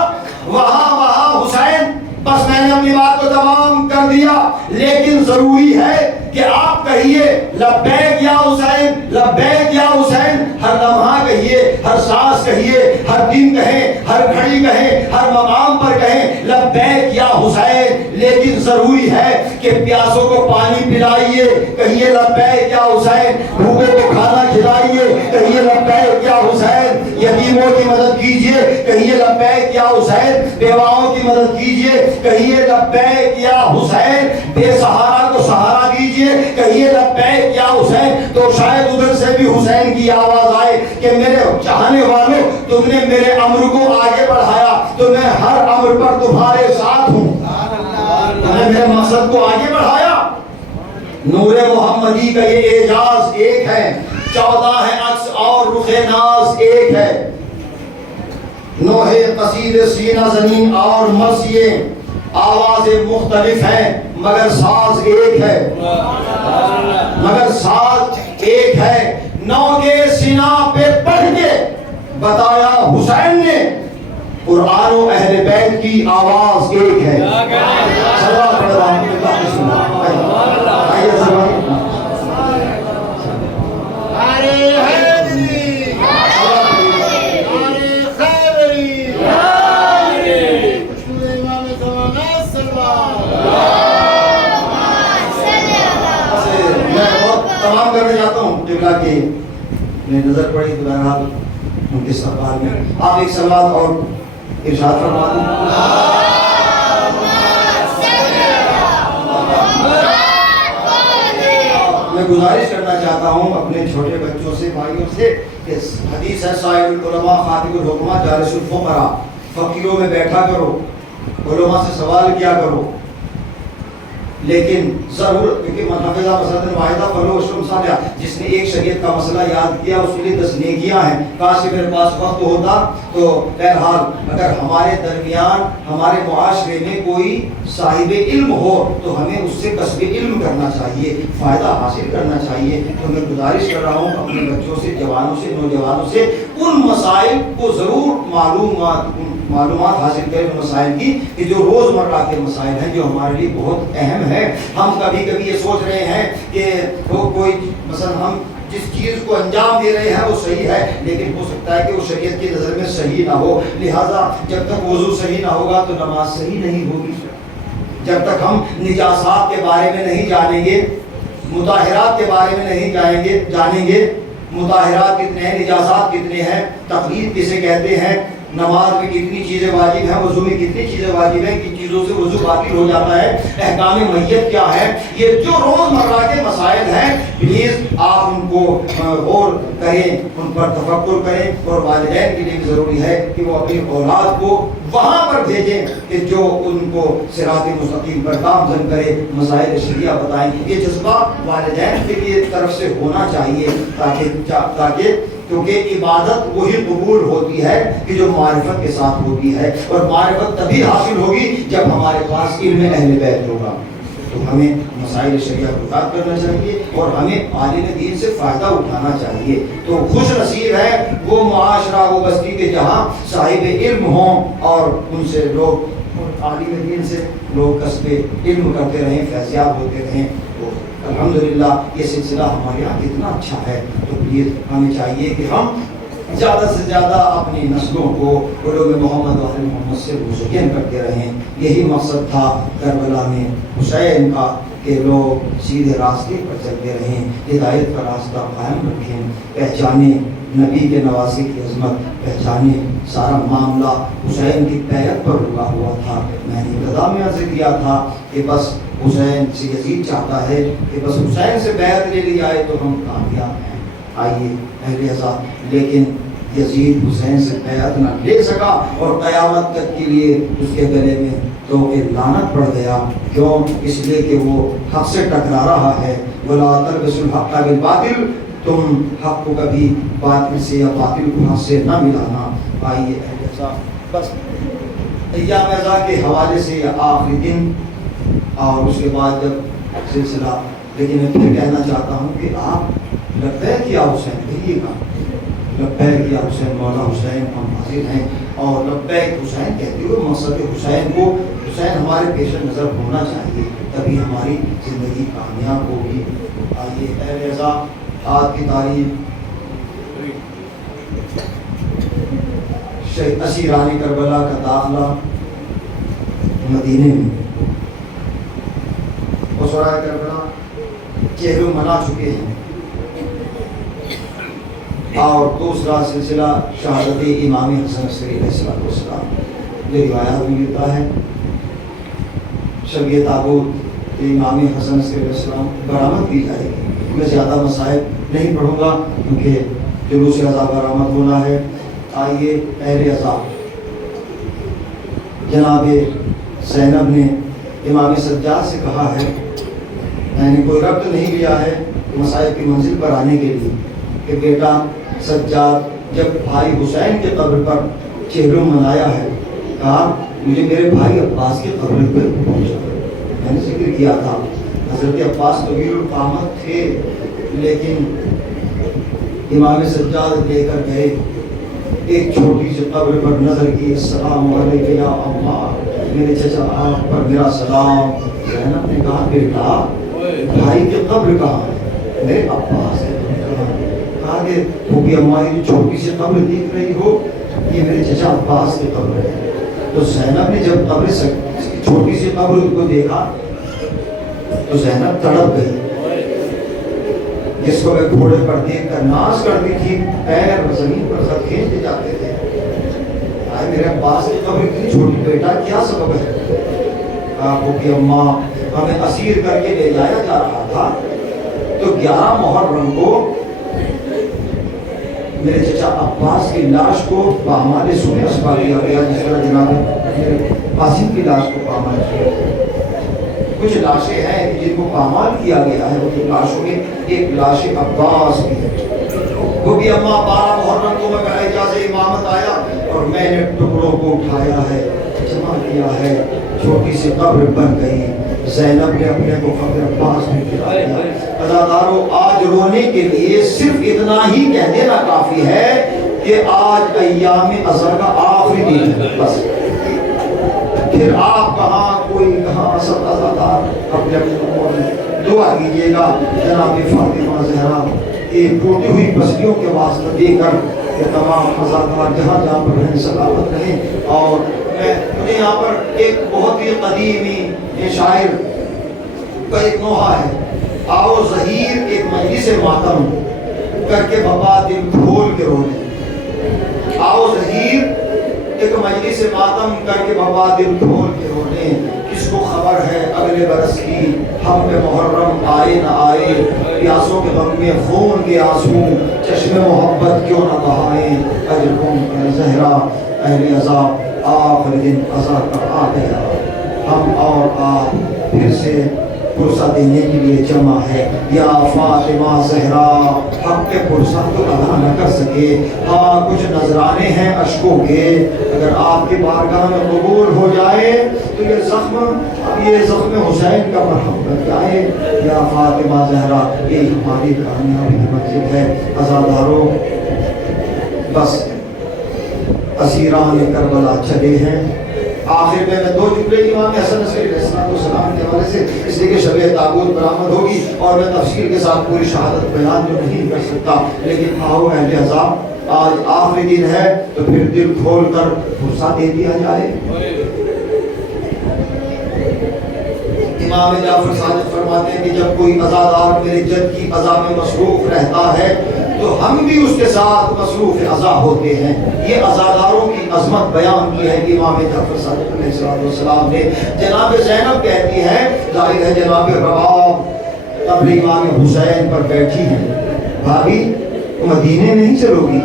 وہاں وہاں حسین. بس میں نے اپنی بات کو تمام کر دیا، لیکن ضروری ہے کہ آپ کہیے لبیک یا حسین، لبیک یا حسین. ہر لمحہ کہیے، ہر سانس کہیے، ہر دن کہیں، ہر گھڑی کہیں، ہر مقام پر کہیں لبیک یا حسین. لیکن ضروری ہے کہ پیاسوں کو پانی پلائیے، کہیے لبیک یا حسین. بھوکوں کو کھانا کھلائیے، کہیے لبیک یا حسین. یتیموں کی مدد کیجیے، کہیے لبیک یا حسین. بیواؤں کی مدد کیجیے، کہیے لبیک یا حسین. بے سہارا کو سہارا دیجیے، کہیے لبیک یا حسین. تو شاید ادھر سے بھی حسین کی آواز آئے کہ میرے چاہنے والوں تم نے میرے امر کو آگے بڑھایا تو میں ہر امر پر تمہارے ساتھ ہوں. تم نے میرے مقصد کو آگے بڑھایا. نور محمدی کا یہ اعجاز ایک ہے، 14 ہے عکس اور رخ ناز ایک ہے. نوح قصید سینہ زمین اور مرثیے آوازیں مختلف ہیں مگر ساز ایک ہے، مگر ساز ایک ہے. نو کے سینہ پہ پڑھ کے بتایا حسین نے قرآن و اہل بیت کی آواز ایک ہے. تمام کرنے جاتا ہوں قبلہ کے نظر پڑی تو بہرحال ان کے استقبال میں آپ ایک سوال اور ارشاد فرما دیں. میں گزارش کرنا چاہتا ہوں اپنے چھوٹے بچوں سے، بھائیوں سے کہ حدیث ہے صاحب العلماء خاطب الحکماء جالس الفقراء. فقیروں میں بیٹھا کرو، علماء سے سوال کیا کرو، لیکن ضرور کیونکہ من حفظ مسئلہ واحدہ فلو عشر امثالہا، جس نے ایک شریعت کا مسئلہ یاد کیا اس کے لیے 10 نیکیاں ہیں. کاش کہ میرے پاس وقت ہوتا. تو بہرحال اگر ہمارے درمیان ہمارے معاشرے میں کوئی صاحب علم ہو تو ہمیں اس سے کسب علم کرنا چاہیے، فائدہ حاصل کرنا چاہیے. تو میں گزارش کر رہا ہوں اپنے بچوں سے، جوانوں سے، نوجوانوں سے ان مسائل کو ضرور معلومات حاصل کریں مسائل کی کہ جو روزمرہ کے مسائل ہیں جو ہمارے لیے بہت اہم ہے. ہم کبھی کبھی یہ سوچ رہے ہیں کہ وہ کوئی مثلا ہم جس چیز کو انجام دے رہے ہیں وہ صحیح ہے، لیکن ہو سکتا ہے کہ وہ شریعت کی نظر میں صحیح نہ ہو. لہٰذا جب تک وضو صحیح نہ ہوگا تو نماز صحیح نہیں ہوگی. جب تک ہم نجاسات کے بارے میں نہیں جانیں گے، مطہرات کے بارے میں نہیں جانیں گے مطہرات کتنے ہیں، نجاسات کتنے ہیں، تقلید کسے کہتے ہیں، نماز میں کتنی چیزیں واجب ہیں، وضو میں کتنی چیزیں واجب ہیں، کن چیزوں سے وضو باطل ہو جاتا ہے، احکام میت کیا ہے، یہ جو روزمرہ کے مسائل ہیں پلیز آپ ان کو غور کریں، ان پر تفکر کریں. اور والدین کے لیے بھی ضروری ہے کہ وہ اپنی اولاد کو وہاں پر بھیجیں کہ جو ان کو صراط مستقیم پر گامزن کرے، مسائل شریعہ بتائیں. یہ جذبہ والدین کی طرف سے ہونا چاہیے تاکہ کیونکہ عبادت وہی قبول ہوتی ہے کہ جو معرفت کے ساتھ ہوتی ہے، اور معرفت تبھی حاصل ہوگی جب ہمارے پاس علم اہل بیت ہوگا. تو ہمیں مسائل شریعہ کو یاد کرنا چاہیے اور ہمیں عالم دین سے فائدہ اٹھانا چاہیے. تو خوش نصیب ہے وہ معاشرہ، وہ بستی کے جہاں صاحب علم ہوں اور ان سے لوگ عالم دین سے لوگ کسب علم کرتے رہیں، فیضیاب ہوتے رہیں. تو الحمدللہ یہ سلسلہ ہمارے یہاں کتنا اچھا ہے. تو پلیز ہمیں چاہیے کہ ہم زیادہ سے زیادہ اپنی نسلوں کو علوم محمد و اہل محمد سے مزین کرتے رہیں. یہی مقصد تھا کربلا میں حسین کا کہ لوگ سیدھے راستے پر چلتے رہیں, ہدایت کا راستہ قائم رکھیں, پہچانے نبی کے نواسے کی عظمت, پہچانے سارا معاملہ حسین کی بیعت پر رکا ہوا تھا. میں نے ابتدا میں عرض کیا تھا کہ بس حسین سے یزید چاہتا ہے کہ بس حسین سے بیعت لے لی جائے تو ہم کامیاب ہیں. آئیے اہل حضرات, لیکن یزید حسین سے بیعت نہ لے سکا اور قیامت تک کے لیے اس کے گلے میں تو کہ لعنت پڑ گیا. کیوں؟ اس لیے کہ وہ حق سے ٹکرا رہا ہے. وَلَا تَلْبِسُوا الْحَقَّ بِالْبَاطِلِ, تم حق کو کبھی باطل سے یا باطل کو حق سے نہ ملانا. آئیے اہل حضرات, بس ایام عزا کے حوالے سے آخری دن اور اس کے بعد جب سلسلہ, لیکن میں پھر کہنا چاہتا ہوں کہ آپ لبیک یا حسین کہیے گا, لبیک یا حسین, مولا حسین ہم حاضر ہیں. اور لبیک حسین کہتے ہوئے مقصد حسین کو, حسین ہمارے پیش نظر ہونا چاہیے, تبھی ہماری زندگی کامیاب ہوگی. آئیے اہل عزا, آج کی تاریخ اسیران کربلا کا داخلہ مدینے میں, اسرائے کربلا چہروں منا چکے ہیں. اور دوسرا سلسلہ شہادت امام حسن عسکری علیہ السلام, یہ روایات میں ملتا ہے شب تابوت امام حسن عسکری علیہ السلام برآمد کی جائے گی. میں زیادہ مسائل نہیں پڑھوں گا کیونکہ جلوس عزا برآمد ہونا ہے. آئیے اہل عزا, جناب زینب نے امام سجاد سے کہا ہے, میں نے کوئی ربط نہیں لیا ہے مسائل کی منزل پر آنے کے لیے, کہ بیٹا سجاد جب بھائی حسین کے قبر پر چہروں منایا ہے, کہا مجھے میرے بھائی عباس کے قبر پر پہنچا. میں نے ذکر کیا تھا حضرت عباس طویل القامت تھے, لیکن امام سجاد لے کر گئے, ایک چھوٹی سی قبر پر نظر کی, السلام علیکم یا اماں, میرے چچا آپ پر میرا سلام. زینب نے کہا بیٹا بھائی کی قبر کہاں ہے؟ میرے عباس ہے. کہا کہ وہ بھی اماں یہ چھوٹی سی قبر دیکھ رہی ہو, یہ میرے چچا عباس کی قبر ہے. تو زینب نے جب قبر چھوٹی سی قبر کو دیکھا تو زینب تڑپ گئی, جس کو میں گھوڑے پر دیکھ کر ناز کرتی تھی, پیر زمین پر سب کھینچتے جاتے تھے. آئے میرے عباس کی قبر اتنی چھوٹی, بیٹا کیا سبب ہے؟ کہا کہ اماں ہمیں اسیر کر کے لے جایا جا رہا تھا, تو 11 محرم کو میرے چچا عباس کی لاش کو پامال سونے اسپا دیا گیا, جس طرح جناب میرے قاسم کی لاش کو پامال کیا. کچھ لاشیں ہیں جن کو پامال کیا گیا ہے, ان لاشوں میں ایک لاش عباس بھی ہے. وہ بھی اماں 12 محرم کو میں کہا سے امامت آیا اور میں نے ٹکڑوں کو اٹھایا ہے, جمع کیا ہے, چھوٹی سی قبر بن گئی. زینب نے اپنے کو قبر عباس میں گرا دیا. عزادارو, آج رونے کے لیے صرف اتنا ہی کہہ دینا کافی ہے کہ آج ایام ازہر کا آخری دن ہے. بس پھر آپ کہاں کوئی کہاں, سب عزادار اپنے اپنے امور میں دعا کیجیے گا جناب فاطمہ زہرا ایک ٹوٹی ہوئی بستیوں کے واسطے دے کر کہ تمام عزادار جہاں جہاں پر رہیں سلامت رہیں. اور میں مجھے یہاں پر ایک بہت ہی قدیمی شاعر کا ایک نوحہ ہے, آؤ ظہیر ایک مجلس ماتم کر کے بابا دل کھول کے رونے. آؤ ظہیر ایک مجلس ماتم کر کے بابا دل کھول کے رونے. کس کو خبر ہے اگلے برس کی ہم پہ محرم آئے نہ آئے, پیاسوں کے غم میں خون کے آنسو چشم محبت کیوں نہ بہائیں. اجرکم زہرا اہل عزا, آخر دن عزا کا آ گیا, ہم اور آپ پھر سے پرسہ دینے کے لیے جمع ہے. یا فاطمہ زہرا حق کے پرسہ تو ادا نہ کر سکے, ہاں کچھ نذرانے ہیں اشکوں کے, اگر آپ کے بارگاہ میں قبول ہو جائے تو یہ زخم حسین کا مرہم بن جائے. یا فاطمہ زہرا, یہ ہماری کامیابی کی منزل ہے. عزاداروں, بس اسیران کربلا چلے ہیں. آخر میں 2 جملے امام حسن عسکری علیہ السلام کے حوالے سے, اس لیے کہ شب تابوت برآمد ہوگی اور میں تفصیل کے ساتھ پوری شہادت بیان جو نہیں کر سکتا, لیکن آؤ اہل عزا آج آخری دن ہے تو پھر دل کھول کر غصہ دے دیا جائے۔ امام جعفر صادق فرماتے ہیں کہ جب کوئی عزادار میرے جد کی عزا میں مصروف رہتا ہے تو ہم بھی اس کے ساتھ مصروف عزا ہوتے ہیں۔ یہ عزاداروں کی عظمت بیان کی ہے کہ امام جعفر صادق علیہ السلام نے۔ جناب زینب کہتی ہے، ظاہر ہے جناب رباب قبر امام حسین پر بیٹھی ہیں، بھابھی مدینے نہیں چلو گی؟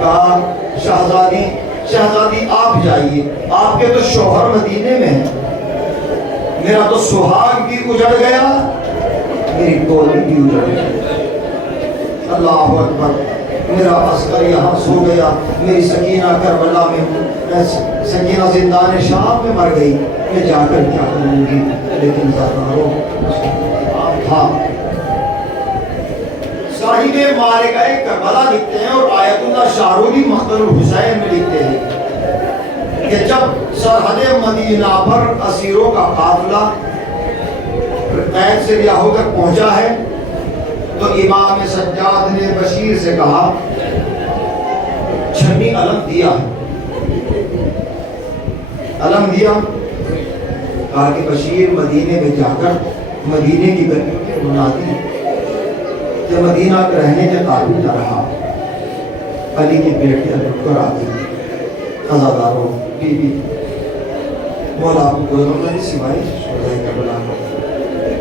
کہا شہزادی آپ جائیے، آپ کے تو شوہر مدینے میں ہیں، میرا تو سہاگ بھی اجڑ گیا، میری ٹولی بھی اجڑ گئی، اللہ اکبر، میرا عسکر یہاں سو گیا، میری سکینہ کربلا میں، سکینہ زندان شام میں مر گئی، میں جا کر کیا کروں گی؟ لیکن زاداروں تھا صاحب مارکہ کربلا لکھتے ہیں اور آیت اللہ شارودی مقتل الحسین میں لکھتے ہیں کہ جب سرحد مدینہ پر اسیروں کا قافلہ قید سے رہا ہو کر پہنچا ہے تو امام سجاد نے بشیر سے کہا، چھنی علم دیا، علم دیا، کہا کہ بشیر مدینے میں جا کر مدینے کی گلیوں میں منادی کہ مدینہ کے رہنے کے قابل نہ رہا، علی کے بیٹے ابوبکر آ گئی، عزاداروں بی بی مولا ابو گلزم سوائے شہدائے کربلا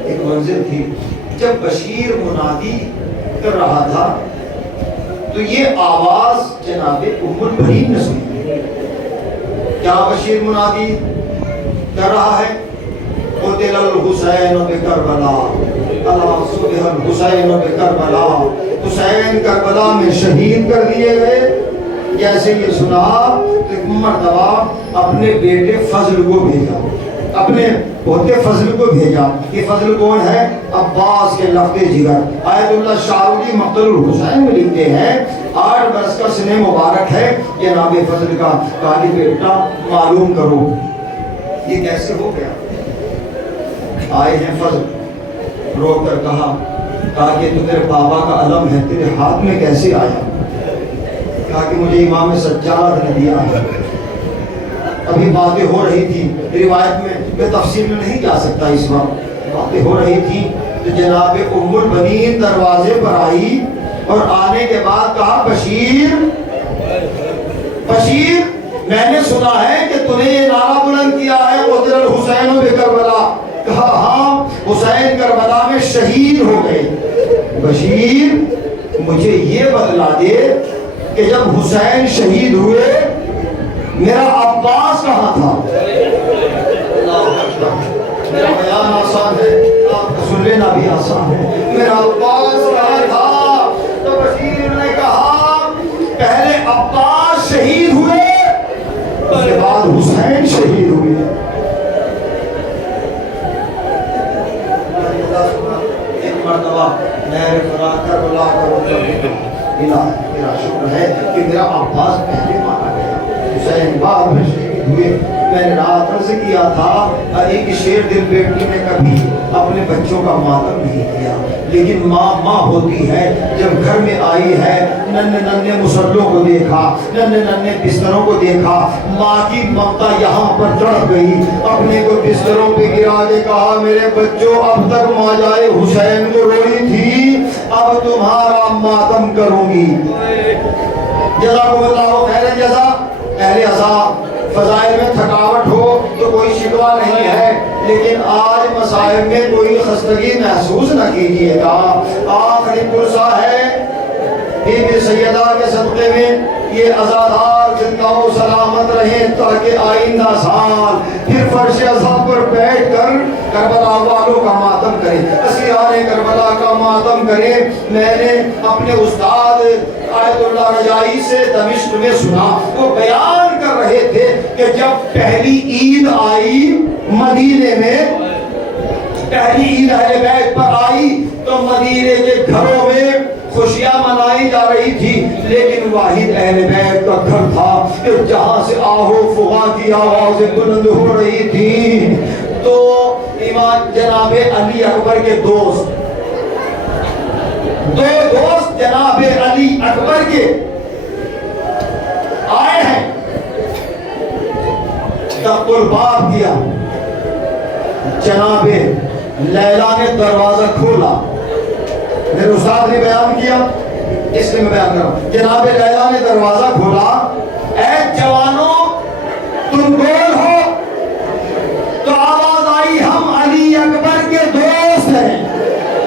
ایک منزل تھی۔ جب بشیر منادی کر رہا تھا تو یہ آواز جناب ام البنین نے سنی۔ کیا بشیر منادی کر رہا ہے؟ قتل الحسین بکربلا، اللہ صبح الحسین بکربلا، حسین کربلا میں شہید کر دیے گئے۔ جیسے یہ سنا تو مرتبہ اپنے بیٹے فضل کو بھیجا، اپنے پوتے فضل کو بھیجا۔ یہ فضل کون ہے؟ عباس کے لخت جگر۔ آیت اللہ شارودی مقتل الحسین میں لکھتے ہیں 8 برس کا سن مبارک ہے جناب فضل کا، کہا کہ بیٹا معلوم کرو یہ کیسے ہو گیا؟ آئے ہیں فضل، رو کر کہا کہ تو تیرے بابا کا علم ہے، تیرے ہاتھ میں کیسے آیا؟ کہا کہ مجھے امام سجاد نے دیا ہے۔ ابھی باتیں ہو رہی تھی، روایت میں تفصیل میں نہیں جا سکتا اس وقت، باتیں ہو رہی تھی تو جناب ام البنین دروازے پر آئی اور آنے کے بعد کہا، بشیر میں نے سنا ہے کہ تو نے یہ نعرہ بلند کیا ہے قتل الحسین بکربلا۔ کہا ہاں، حسین کربلا میں شہید ہو گئے۔ بشیر مجھے یہ بتلا دے کہ جب حسین شہید ہوئے میرا عباس کہاں تھا؟ میرا بیان آسان ہے، آپ کا سن لینا بھی آسان ہے۔ میرا عباس کہاں تھا؟ تو بشیر نے کہا پہلے عباس شہید ہوئے، اس کے بعد حسین شہید ہوئے۔ ایک مرتبہ میرے فرا کربلا کا میرا شکر ہے کہ میرا عباس پہلے مارا گیا، حسین بعد میں شہید ہوئے۔ میں نے رات عرض کیا تھا علی کی شیر دل بیٹی نے کبھی اپنے بچوں کا ماتم نہیں کیا، لیکن ماں ہوتی ہے، جب گھر میں آئی ہے ننھے مسلوں کو دیکھا، ننھے بستروں کو دیکھا، ماں کی ممتا یہاں پر تڑپ گئی، اپنے کو بستروں پہ گرا کے کہا میرے بچوں اب تک ماں جائے حسین کو روئی تھی، اب تمہارا ماتم کروں گی۔ جزاکم اللہ خیر جزا۔ اہل عزا فضائل میں تھکاوٹ ہو تو کوئی شکوہ نہیں ہے، لیکن آج مصائب میں کوئی خستگی محسوس نہ کیجیے گا۔ آخری پرسہ ہے بی بی سیدہ کے صدقے میں یہ عزادار زندہ و سلامت رہیں تاکہ آئندہ سال پھر فرش عزا پر بیٹھ کر کربلا والوں کا ماتم کریں، اسیران کربلا کا ماتم کریں۔ میں نے اپنے استاد آیت اللہ رجائی سے دمشق میں سنا، وہ بیان کر رہے تھے کہ جب پہلی عید آئی مدینے میں، پہلی عید اہل بیت پر آئی تو مدینے کے گھروں میں خوشیاں منائی جا رہی تھی، لیکن واحد اہل بیت کا گھر تھا کہ جہاں سے آہو فغا کی آوازیں بلند ہو رہی تھی۔ تو امام جناب علی اکبر کے دوست، دو دوست جناب علی اکبر کے رب الباب کیا، جناب لیلا نے دروازہ کھولا. میرے استاد نے بیان کیا، اس لیے میں بیان کر رہا ہوں. جناب لیلا نے دروازہ کھولا. اے جوانوں تم گول ہو؟ تو آواز آئی ہم علی اکبر کے دوست ہیں.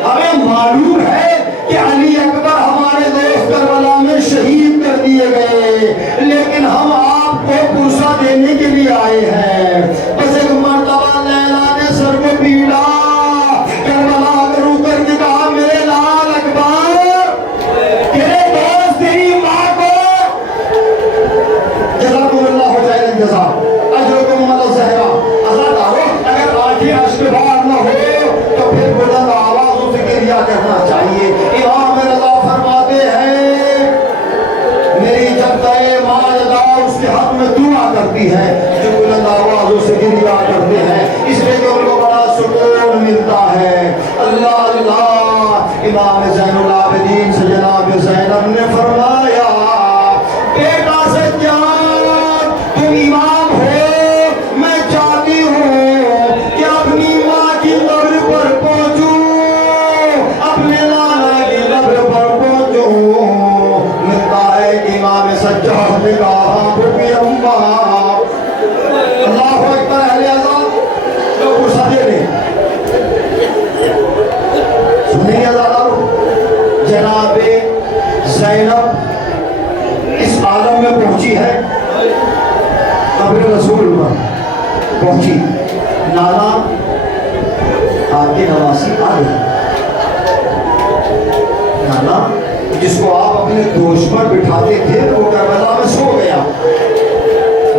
ہمیں معلوم ہے کہ علی اکبر ہمارے دوست کربلا میں شہید کر دیے گئے، لیکن ہم آپ کو پرسہ دینے کے لیے آئے ہیں. بس ایک مرتبہ لیلا نے سر کو پیٹا، کربلا کے رو کر کے کہا میرے لال اکبر، تیرے دوست تیری ماں کو جزاکم اللہ خیر الجزا، اجرکم اللہ زہرا. اگر آنکھیں اشک بار نہ ہو تو پھر بلند آوازوں سے گریہ کرنا چاہیے. امام رضا فرماتے ہیں میری جب دائے ماجدہ اس کے حق میں دعا کرتی ہے جو بلند آوازوں سے گریہ کرتے ہیں، اس لیے کہ ان کو بڑا سکون ملتا ہے. اللہ اللہ. امام زین العابدین سے جناب زینب نے فرمایا بیٹا سجاد تم امام ہو، میں چاہتی ہوں کہ اپنی ماں کی قبر پر پہنچوں، اپنے لالا کی قبر پر پہنچوں. ملتا ہے کہ امام سجاد نے کہا بھوپی اماں. اللہ اکبر. اہل آزاد لوگ غصہ دے لیں، سنیں آزاد. جناب زینب اس عالم میں پہنچی ہے، قبر رسول پر پہنچی. نانا آپ کے نواسی آ گئے. نانا جس کو آپ اپنے دوش پر بٹھاتے تھے وہ کربلا میں سو گیا،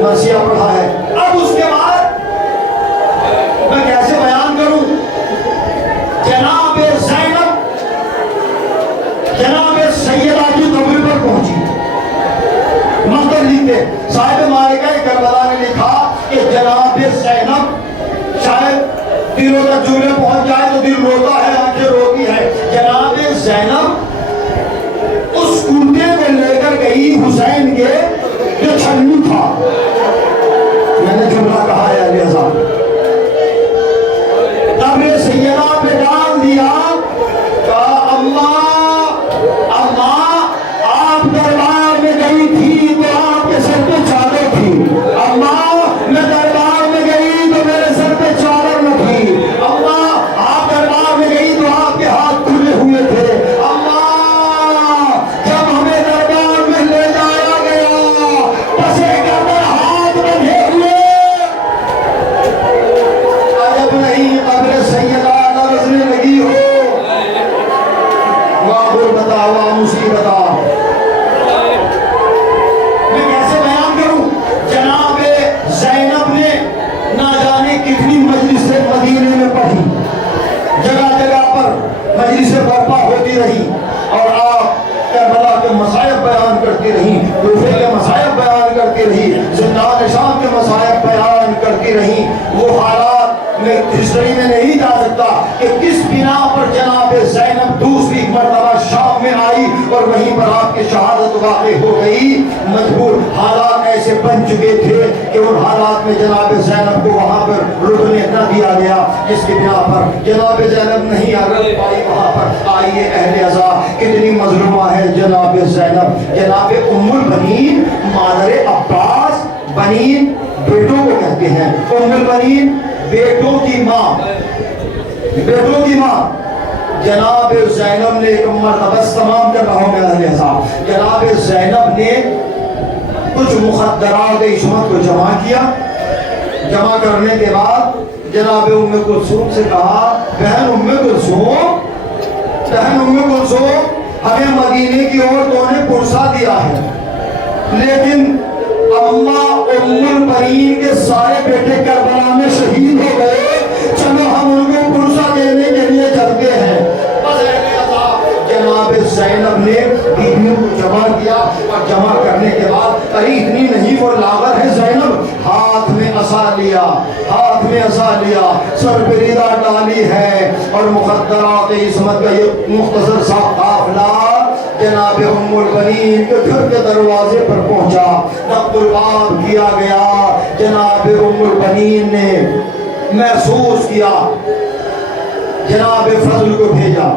مرثیہ پڑھا ہے. اب اس کے بعد میں کیسے بیان کروں؟ جناب زینب جناب سیدہ کی قبر پر پہنچی. مقدر لکھتے صاحب مالکہ کربلا نے لکھا کہ جناب زینب شاید دلوں تک جملے پہنچ جائے تو دل روتا ہے، آنکھیں روتی ہے. جناب زینب اس کنڈے کو لے کر گئی حسین کے جو چھلنی تھا. میں نے جملہ کہا ہے علی آزاد. قبر سیدہ پہ ڈال دیا، کہا اماں اماں آپ دربار میں گئی تھی تو آپ کے سر پہ چادر تھی. اماں میں دربار میں گئی تو میرے سر پہ چادر نہ تھی. اماں آپ دربار میں گئی تو آپ کے ہاتھ کھلے ہوئے تھے. اماں جب ہمیں دربار میں لے جایا گیا پسے قبر ہاتھ بندھے ہوئے. عجب نہیں قبر سیدہ نظریں لگی ہو، واہ غربتہ واہ مصیبتہ. میں کیسے بیان کروں؟ جناب زینب نے نہ جانے کتنی مجلسیں مدینے میں پڑھی، جگہ جگہ پر مجلسیں برپا ہوتی رہی اور آپ کربلا کے مصائب بیان کرتی رہی، کوفے کے مصائب بیان کرتی رہی، زندان شام کے مصائب بیان کرتی رہی. وہ حالات میں ہسٹری میں نہیں جا سکتا کہ کس بنا پر جناب زینب دوسری مرتبہ شام میں آئی اور وہیں پر آپ کی شہادت واقع ہو گئی. مجبور حالات ایسے بن چکے تھے کہ ان حالات میں جناب زینب کو وہاں پر رکنے نہ دیا گیا، جس کی بنا پر جناب زینب نہیں آ پائی وہاں پر. آئیے اہل عزا کتنی مظلومہ ہے جناب زینب. جناب ام البنین مادر عباس، بنین بیٹوں کو کہتے ہیں، ام البنین بیٹوں کی ماں، بیٹوں کی ماں. جناب زینب نے ایک مرتبہ تمام کر رہا ہوں میں اہل عزا. جناب زینب نے کچھ مخدرات عصمت کو جمع کیا. جمع کرنے کے بعد جناب ام کلثوم سے کہا بہن ام کلثوم، بہن ام کلثوم ہمیں مدینے کی عورتوں نے پرسہ دیا ہے، لیکن اماں ام البنین کے سارے بیٹے کربلا میں شہید ہو گئے، چلو ہم ان کو پرسہ دینے کے لیے چلتے ہیں. جناب زینب نے بیویوں کو جمع کیا اور جمع کرنے کے بعد ارے اتنی نہیں وہ لاغر ہے زینب، ہاتھ میں عصا لیا، ہاتھ میں عصا لیا، سر پہ ردا ڈالی ہے اور مخدرات عصمت کا یہ مختصر سا قافلہ جناب ام البنین کے گھر کے دروازے پر پہنچا. نقل الباب کیا گیا. جناب ام البنین نے محسوس کیا، جناب فضل کو بھیجا.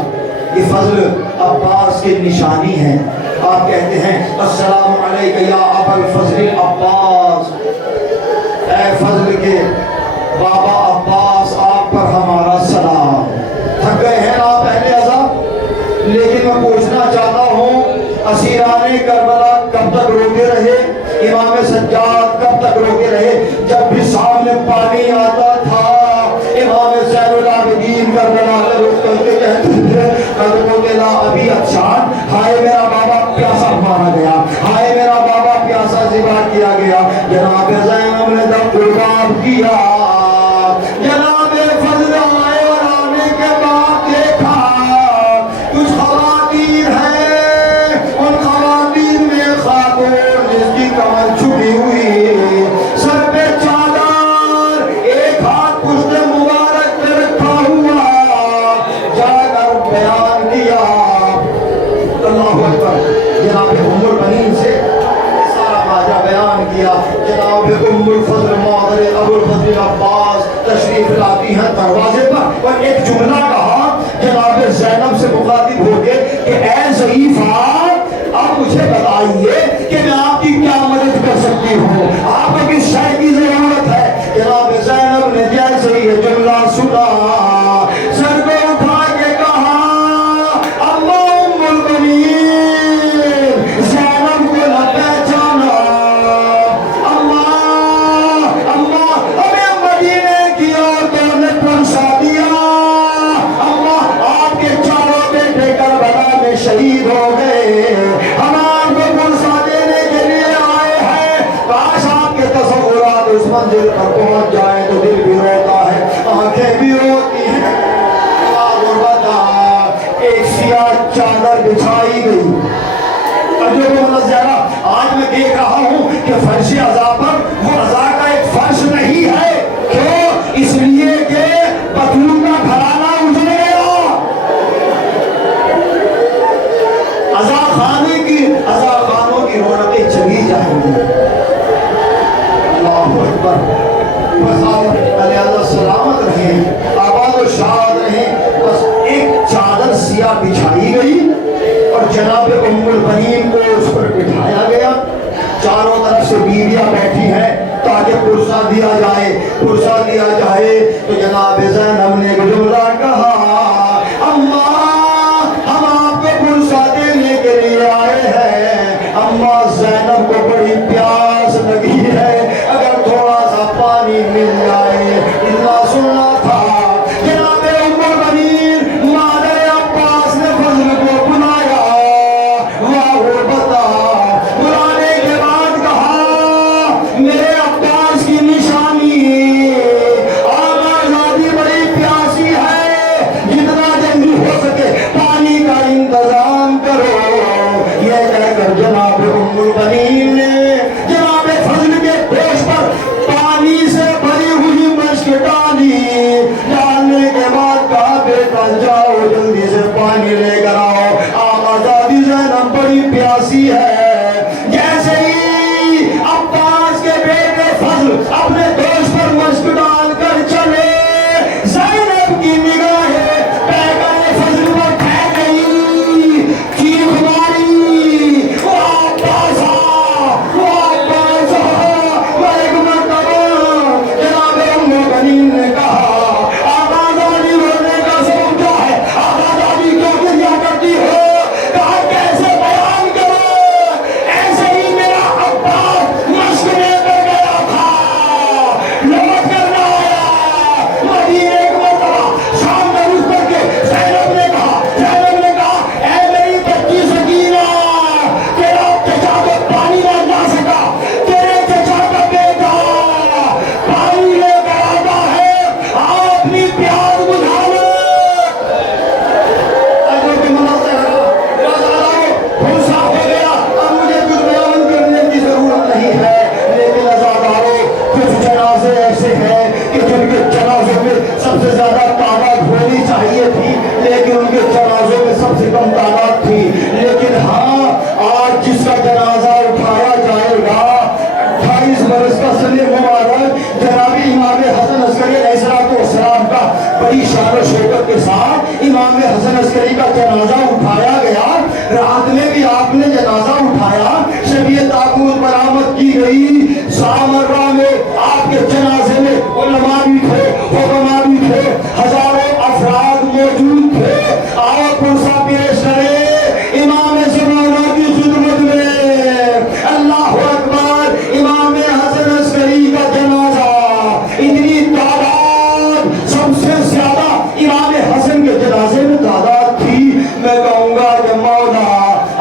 یہ فضل عباس کی نشانی ہے. آپ کہتے ہیں السلام علیکہ یا ابا الفضل عباس، اے فضل کے بابا عباس آپ پر ہمارا سلام. تھک گئے ہیں آپ اہل عزا، لیکن میں پوچھنا چاہتا ہوں اسیران کربلا کب تک روکے رہے؟ امام سجاد کب تک روکے رہے؟ جب بھی سامنے پانی آتا تھا امام زین العابدین کربلا رک کر کے کہتے تھے قدموں کے لا ابھی اچھان، ہائے میرا بابا پیاسا مارا گیا، ہائے میرا بابا پیاسا ذبح کیا گیا. جناب زینب نے جب قربان کیا، جناب فضل آئے اور آنے کے بعد دیکھا کچھ خواتین ہیں، ان خواتین میں خاتون جس کی کمر چھپی ہوئی، سر پہ چادر، ایک ہاتھ پشت مبارک پہ رکھا ہوا، جا کر بیان کیا. اللہ اکبر. جناب ام البنین سے سارا واقعہ بیان کیا. جناب ام الفضل مادر ابو الفضل عباس تشریف لاتی ہیں دروازے پر اور ایک جملہ کہا جناب زینب سے مخاطب ہو کے کہ اے ضعیفہ آپ مجھے بتائیے کہ میں آپ کی کیا مدد کر سکتی ہوں، آپ کو کس شے کی ضرورت ہے. جناب زینب نے جیسے یہ جملہ سنا سر کو اٹھا کے کہا اما ام البنین، زینب کو نہ پہچانا، اما ہمیں مدینے کی عورتوں نے پرسا دیا، اما آپ کے چاروں بیٹے کربلا میں شہید ہو گئے، ہم آپ کو پرسا دینے کے لیے آئے ہیں. کاش آپ کے تصورات اس منزل پر پہنچ جائیں تو دل بھی روتا ہے، آنکھیں بھی روتی ہیں. ایک سیاہ چادر بچھائی گئی. آج میں دیکھ رہا ہوں کہ فرش عزا پر وہ عزا کا ایک فرش نہیں ہے. کیوں؟ اس لیے کہ پتلو کا گھرانہ اجڑ گیا. عزا خانوں کی رونقیں چلی جائیں گی. اللہ اکبر. بس آپ علیہ سلامت رہیں، آباد و شاد رہیں. بس ایک چادر سیاہ بچھائی گئی اور جناب ام البنین کو اس پر بٹھایا گیا. چاروں طرف سے بیویاں بیٹھی ہیں تاکہ پرسا دیا جائے. تو جناب زینب نے ایک جملہ کہا اما ہم آپ کو پرسا دینے کے لیے آئے ہیں. اما زینب کو بڑی پیاس لگی ہے، اگر تھوڑا سا پانی مل جائے. اتنا سننا تھا. جناب ام البنین مادر عباس نے فضل کو بلایا. واہ بتا بلانے کے بعد کہا میرے عباس کی نشانی آزادی بڑی پیاسی ہے، جتنا جلدی ہو سکے پانی کا انتظام کرو. یہ کہہ کر جناب ام البنین نے جناب فضل کے گوشت پر پانی سے بھری ہوئی مشک ڈالنے کے بعد کہا بیٹا جاؤ جلدی سے پانی لے کر آؤ، آزادی زینب بڑی پیاسی ہے. جیسے ہی عباس کے بیٹے بڑی شان و شوکت کے ساتھ امام حسن عسکری کا جنازہ اٹھایا گیا. رات میں بھی آپ نے جنازہ اٹھایا. شب تابوت برآمد کی گئی. سامرہ میں آپ کے جنازے میں علماء بھی تھے, حکماء بھی تھے, ہزاروں افراد موجود تھے. آپ پرسہ پیش کریں امام زمانہ کی خدمت میں. اللہ اکبر. امام حسن عسکری کا جنازہ, اتنی تعداد, سب سے زیادہ امام حسن کے جنازے میں تعداد تھی. میں کہوں گا کہ مولا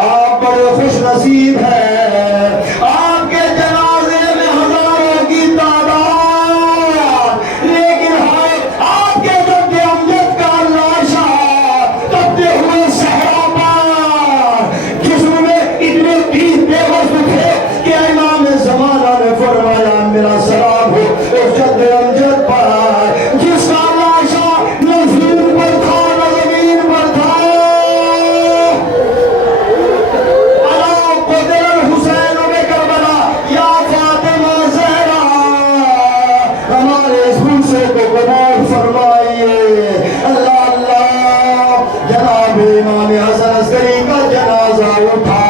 آپ بڑے خوش نصیب ہیں, آپ کے جنازے میں ہزاروں کی تعداد, لیکن آپ کے جد امجد کا لاشا تبتے ہوئے صحرا پر جسم میں اتنے تیز بے وزن تھے کہ امام زمانہ نے فرمایا میرا سلام ہو اس جد امجد پر جس کا لاشا نہ زمین پر تھا نہ زمین پر تھا. الا قدر الحسین بن کربلا یا فاطمہ زہرا, ہمارے اس حصے کو قبول فرمائیے. اللہ اللہ. جناب امام حسن عسکری کا جنازہ اٹھا,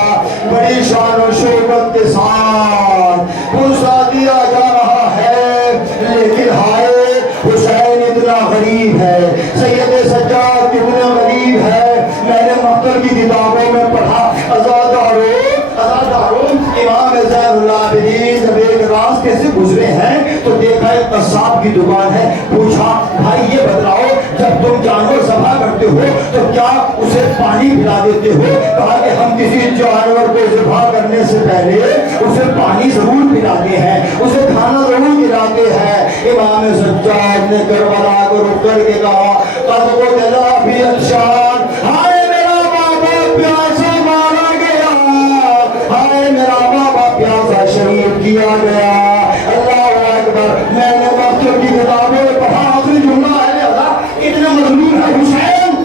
بڑی شان و شوکت کے ساتھ پرسہ دیا جا رہا ہے. لیکن ہائے حسین اتنا غریب ہے, سید سجاد اتنا غریب ہے. میں نے مکتب کی کتابوں میں پڑھا, عزاداروں امام زین العابدین جب ایک راستے سے گزرے ہیں تو دیکھا ایک قصاب کی دکان ہے. پوچھا بھائی یہ بتلاؤ جب تم جانور ذبح کرتے ہو تو کیا اسے پانی پلا دیتے ہو؟ کہا کہ ہم کسی جانور کو ذبح کرنے سے پہلے اسے پانی ضرور پلاتے ہیں, اسے کھانا ضرور کھلاتے ہیں. امام سجاد نے کربلا کو رک کر کے کہا قد قتل فی الشام, ہائے میرا بابا پیاسا مارا گیا, ہائے میرا بابا پیاسا شہید کیا گیا. اللہ اکبر. میں نے مکتب کی کتابوں میں پڑھا, آخری جملہ ہے اللہ اتنا مظلوم ہے حسین.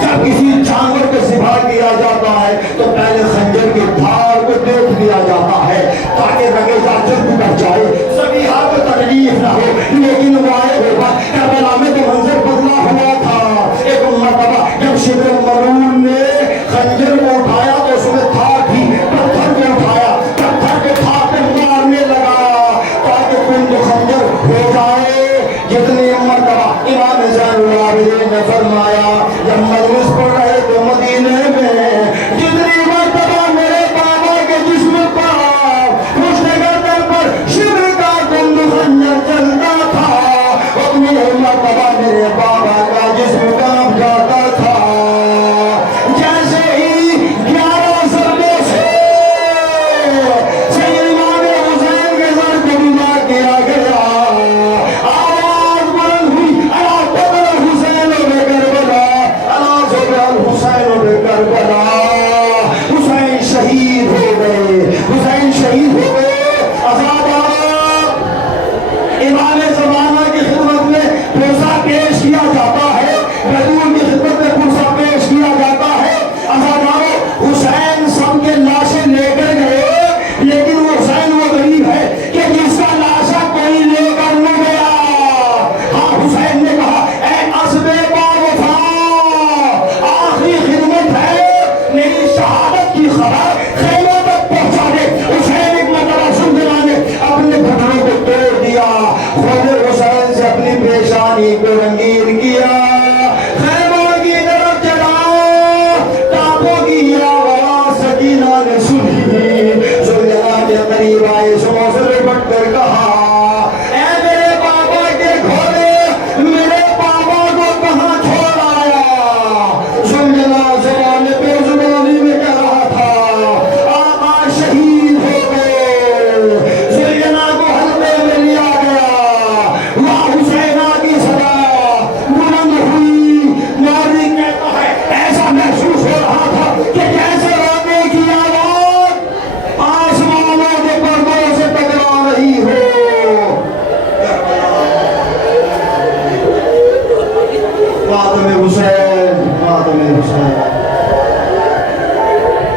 جب کسی جانور کو ذبح کیا جاتا ہے تو پہلے خنجر کی دھار کو دیکھ لیا جاتا ہے تاکہ رگے جلد بچ جائے, ذبیحہ کو تکلیف نہ ہو. لیکن واحد ہوگا کربلا میں تو منظر بدلا ہوا تھا. ایک مرتبہ جب شبر ملعون نے خنجر کو اٹھایا تو اس میں تھا تھی, پتھر کو اٹھایا, پتھر کو تھا پہ مارنے لگا تاکہ کن خنجر ہو جائے. جتنی مرتبہ امام زین العابدین نے فرمایا جب مجلس پڑھ رہے تھے مدینے میں, جتنی مرتبہ میرے بابا کے جسم پر پشت گردن پر شبر کا گند خنجر چلتا تھا, اتنی مرتبہ میرے بابا کا جسم کانپ جاتا تھا. جیسے ہی 11 ضربے سے سید امام حسین کے سر کو جدا کیا گیا, آواز بلند ہوئی الا قدر الحسین بن کربلا, الا قدر الحسین بن کربلا. حسین شہید ہو گئے, حسین شہید ہو گئے. عزادار امام زمانہ کی خدمت میں پرسہ پیش کیا جاتا ہے, رسول کی خدمت میں پرسہ پیش کیا جاتا ہے. عزاداروں حسین سب کے لاشیں لے کر گئے, لیکن وہ حسین وہ غریب ہے کہ جس کا لاشا کوئی لے کر نہ گیا. ہاں حسین نے کہا اے عصب باوفا, آخری خدمت ہے, میری شہادت کی خبر خیموں تک پہنچا دے. حسین ایک مرتبہ سلطان نے اپنے گھٹنوں کو توڑ دیا, خود حسین سے اپنی پیشانی کو رنگین کیا, خیموں کی طرف چلا. ٹاپوں کی آواز سکینہ نے سنی, زلیخا کے قریب آئے, سمو سے لپٹ کر کہا اے میرے بابا کے گھوڑے, میرے بابا کو کہاں چھوڑ آیا؟ زلیخا زبان پہ زبانی میں کہہ رہا تھا آقا شہید ہو گئے. زلیخا کو حلقے میں لیا گیا, وہاں حسینہ کی صدا بلند ہوئی. ناظرین کہتا ہے ایسا محسوس ہو رہا تھا کہ جیسے رونے کی آواز آسمانوں کے پردوں سے ٹکرا رہی ہو. فاطمہ حسین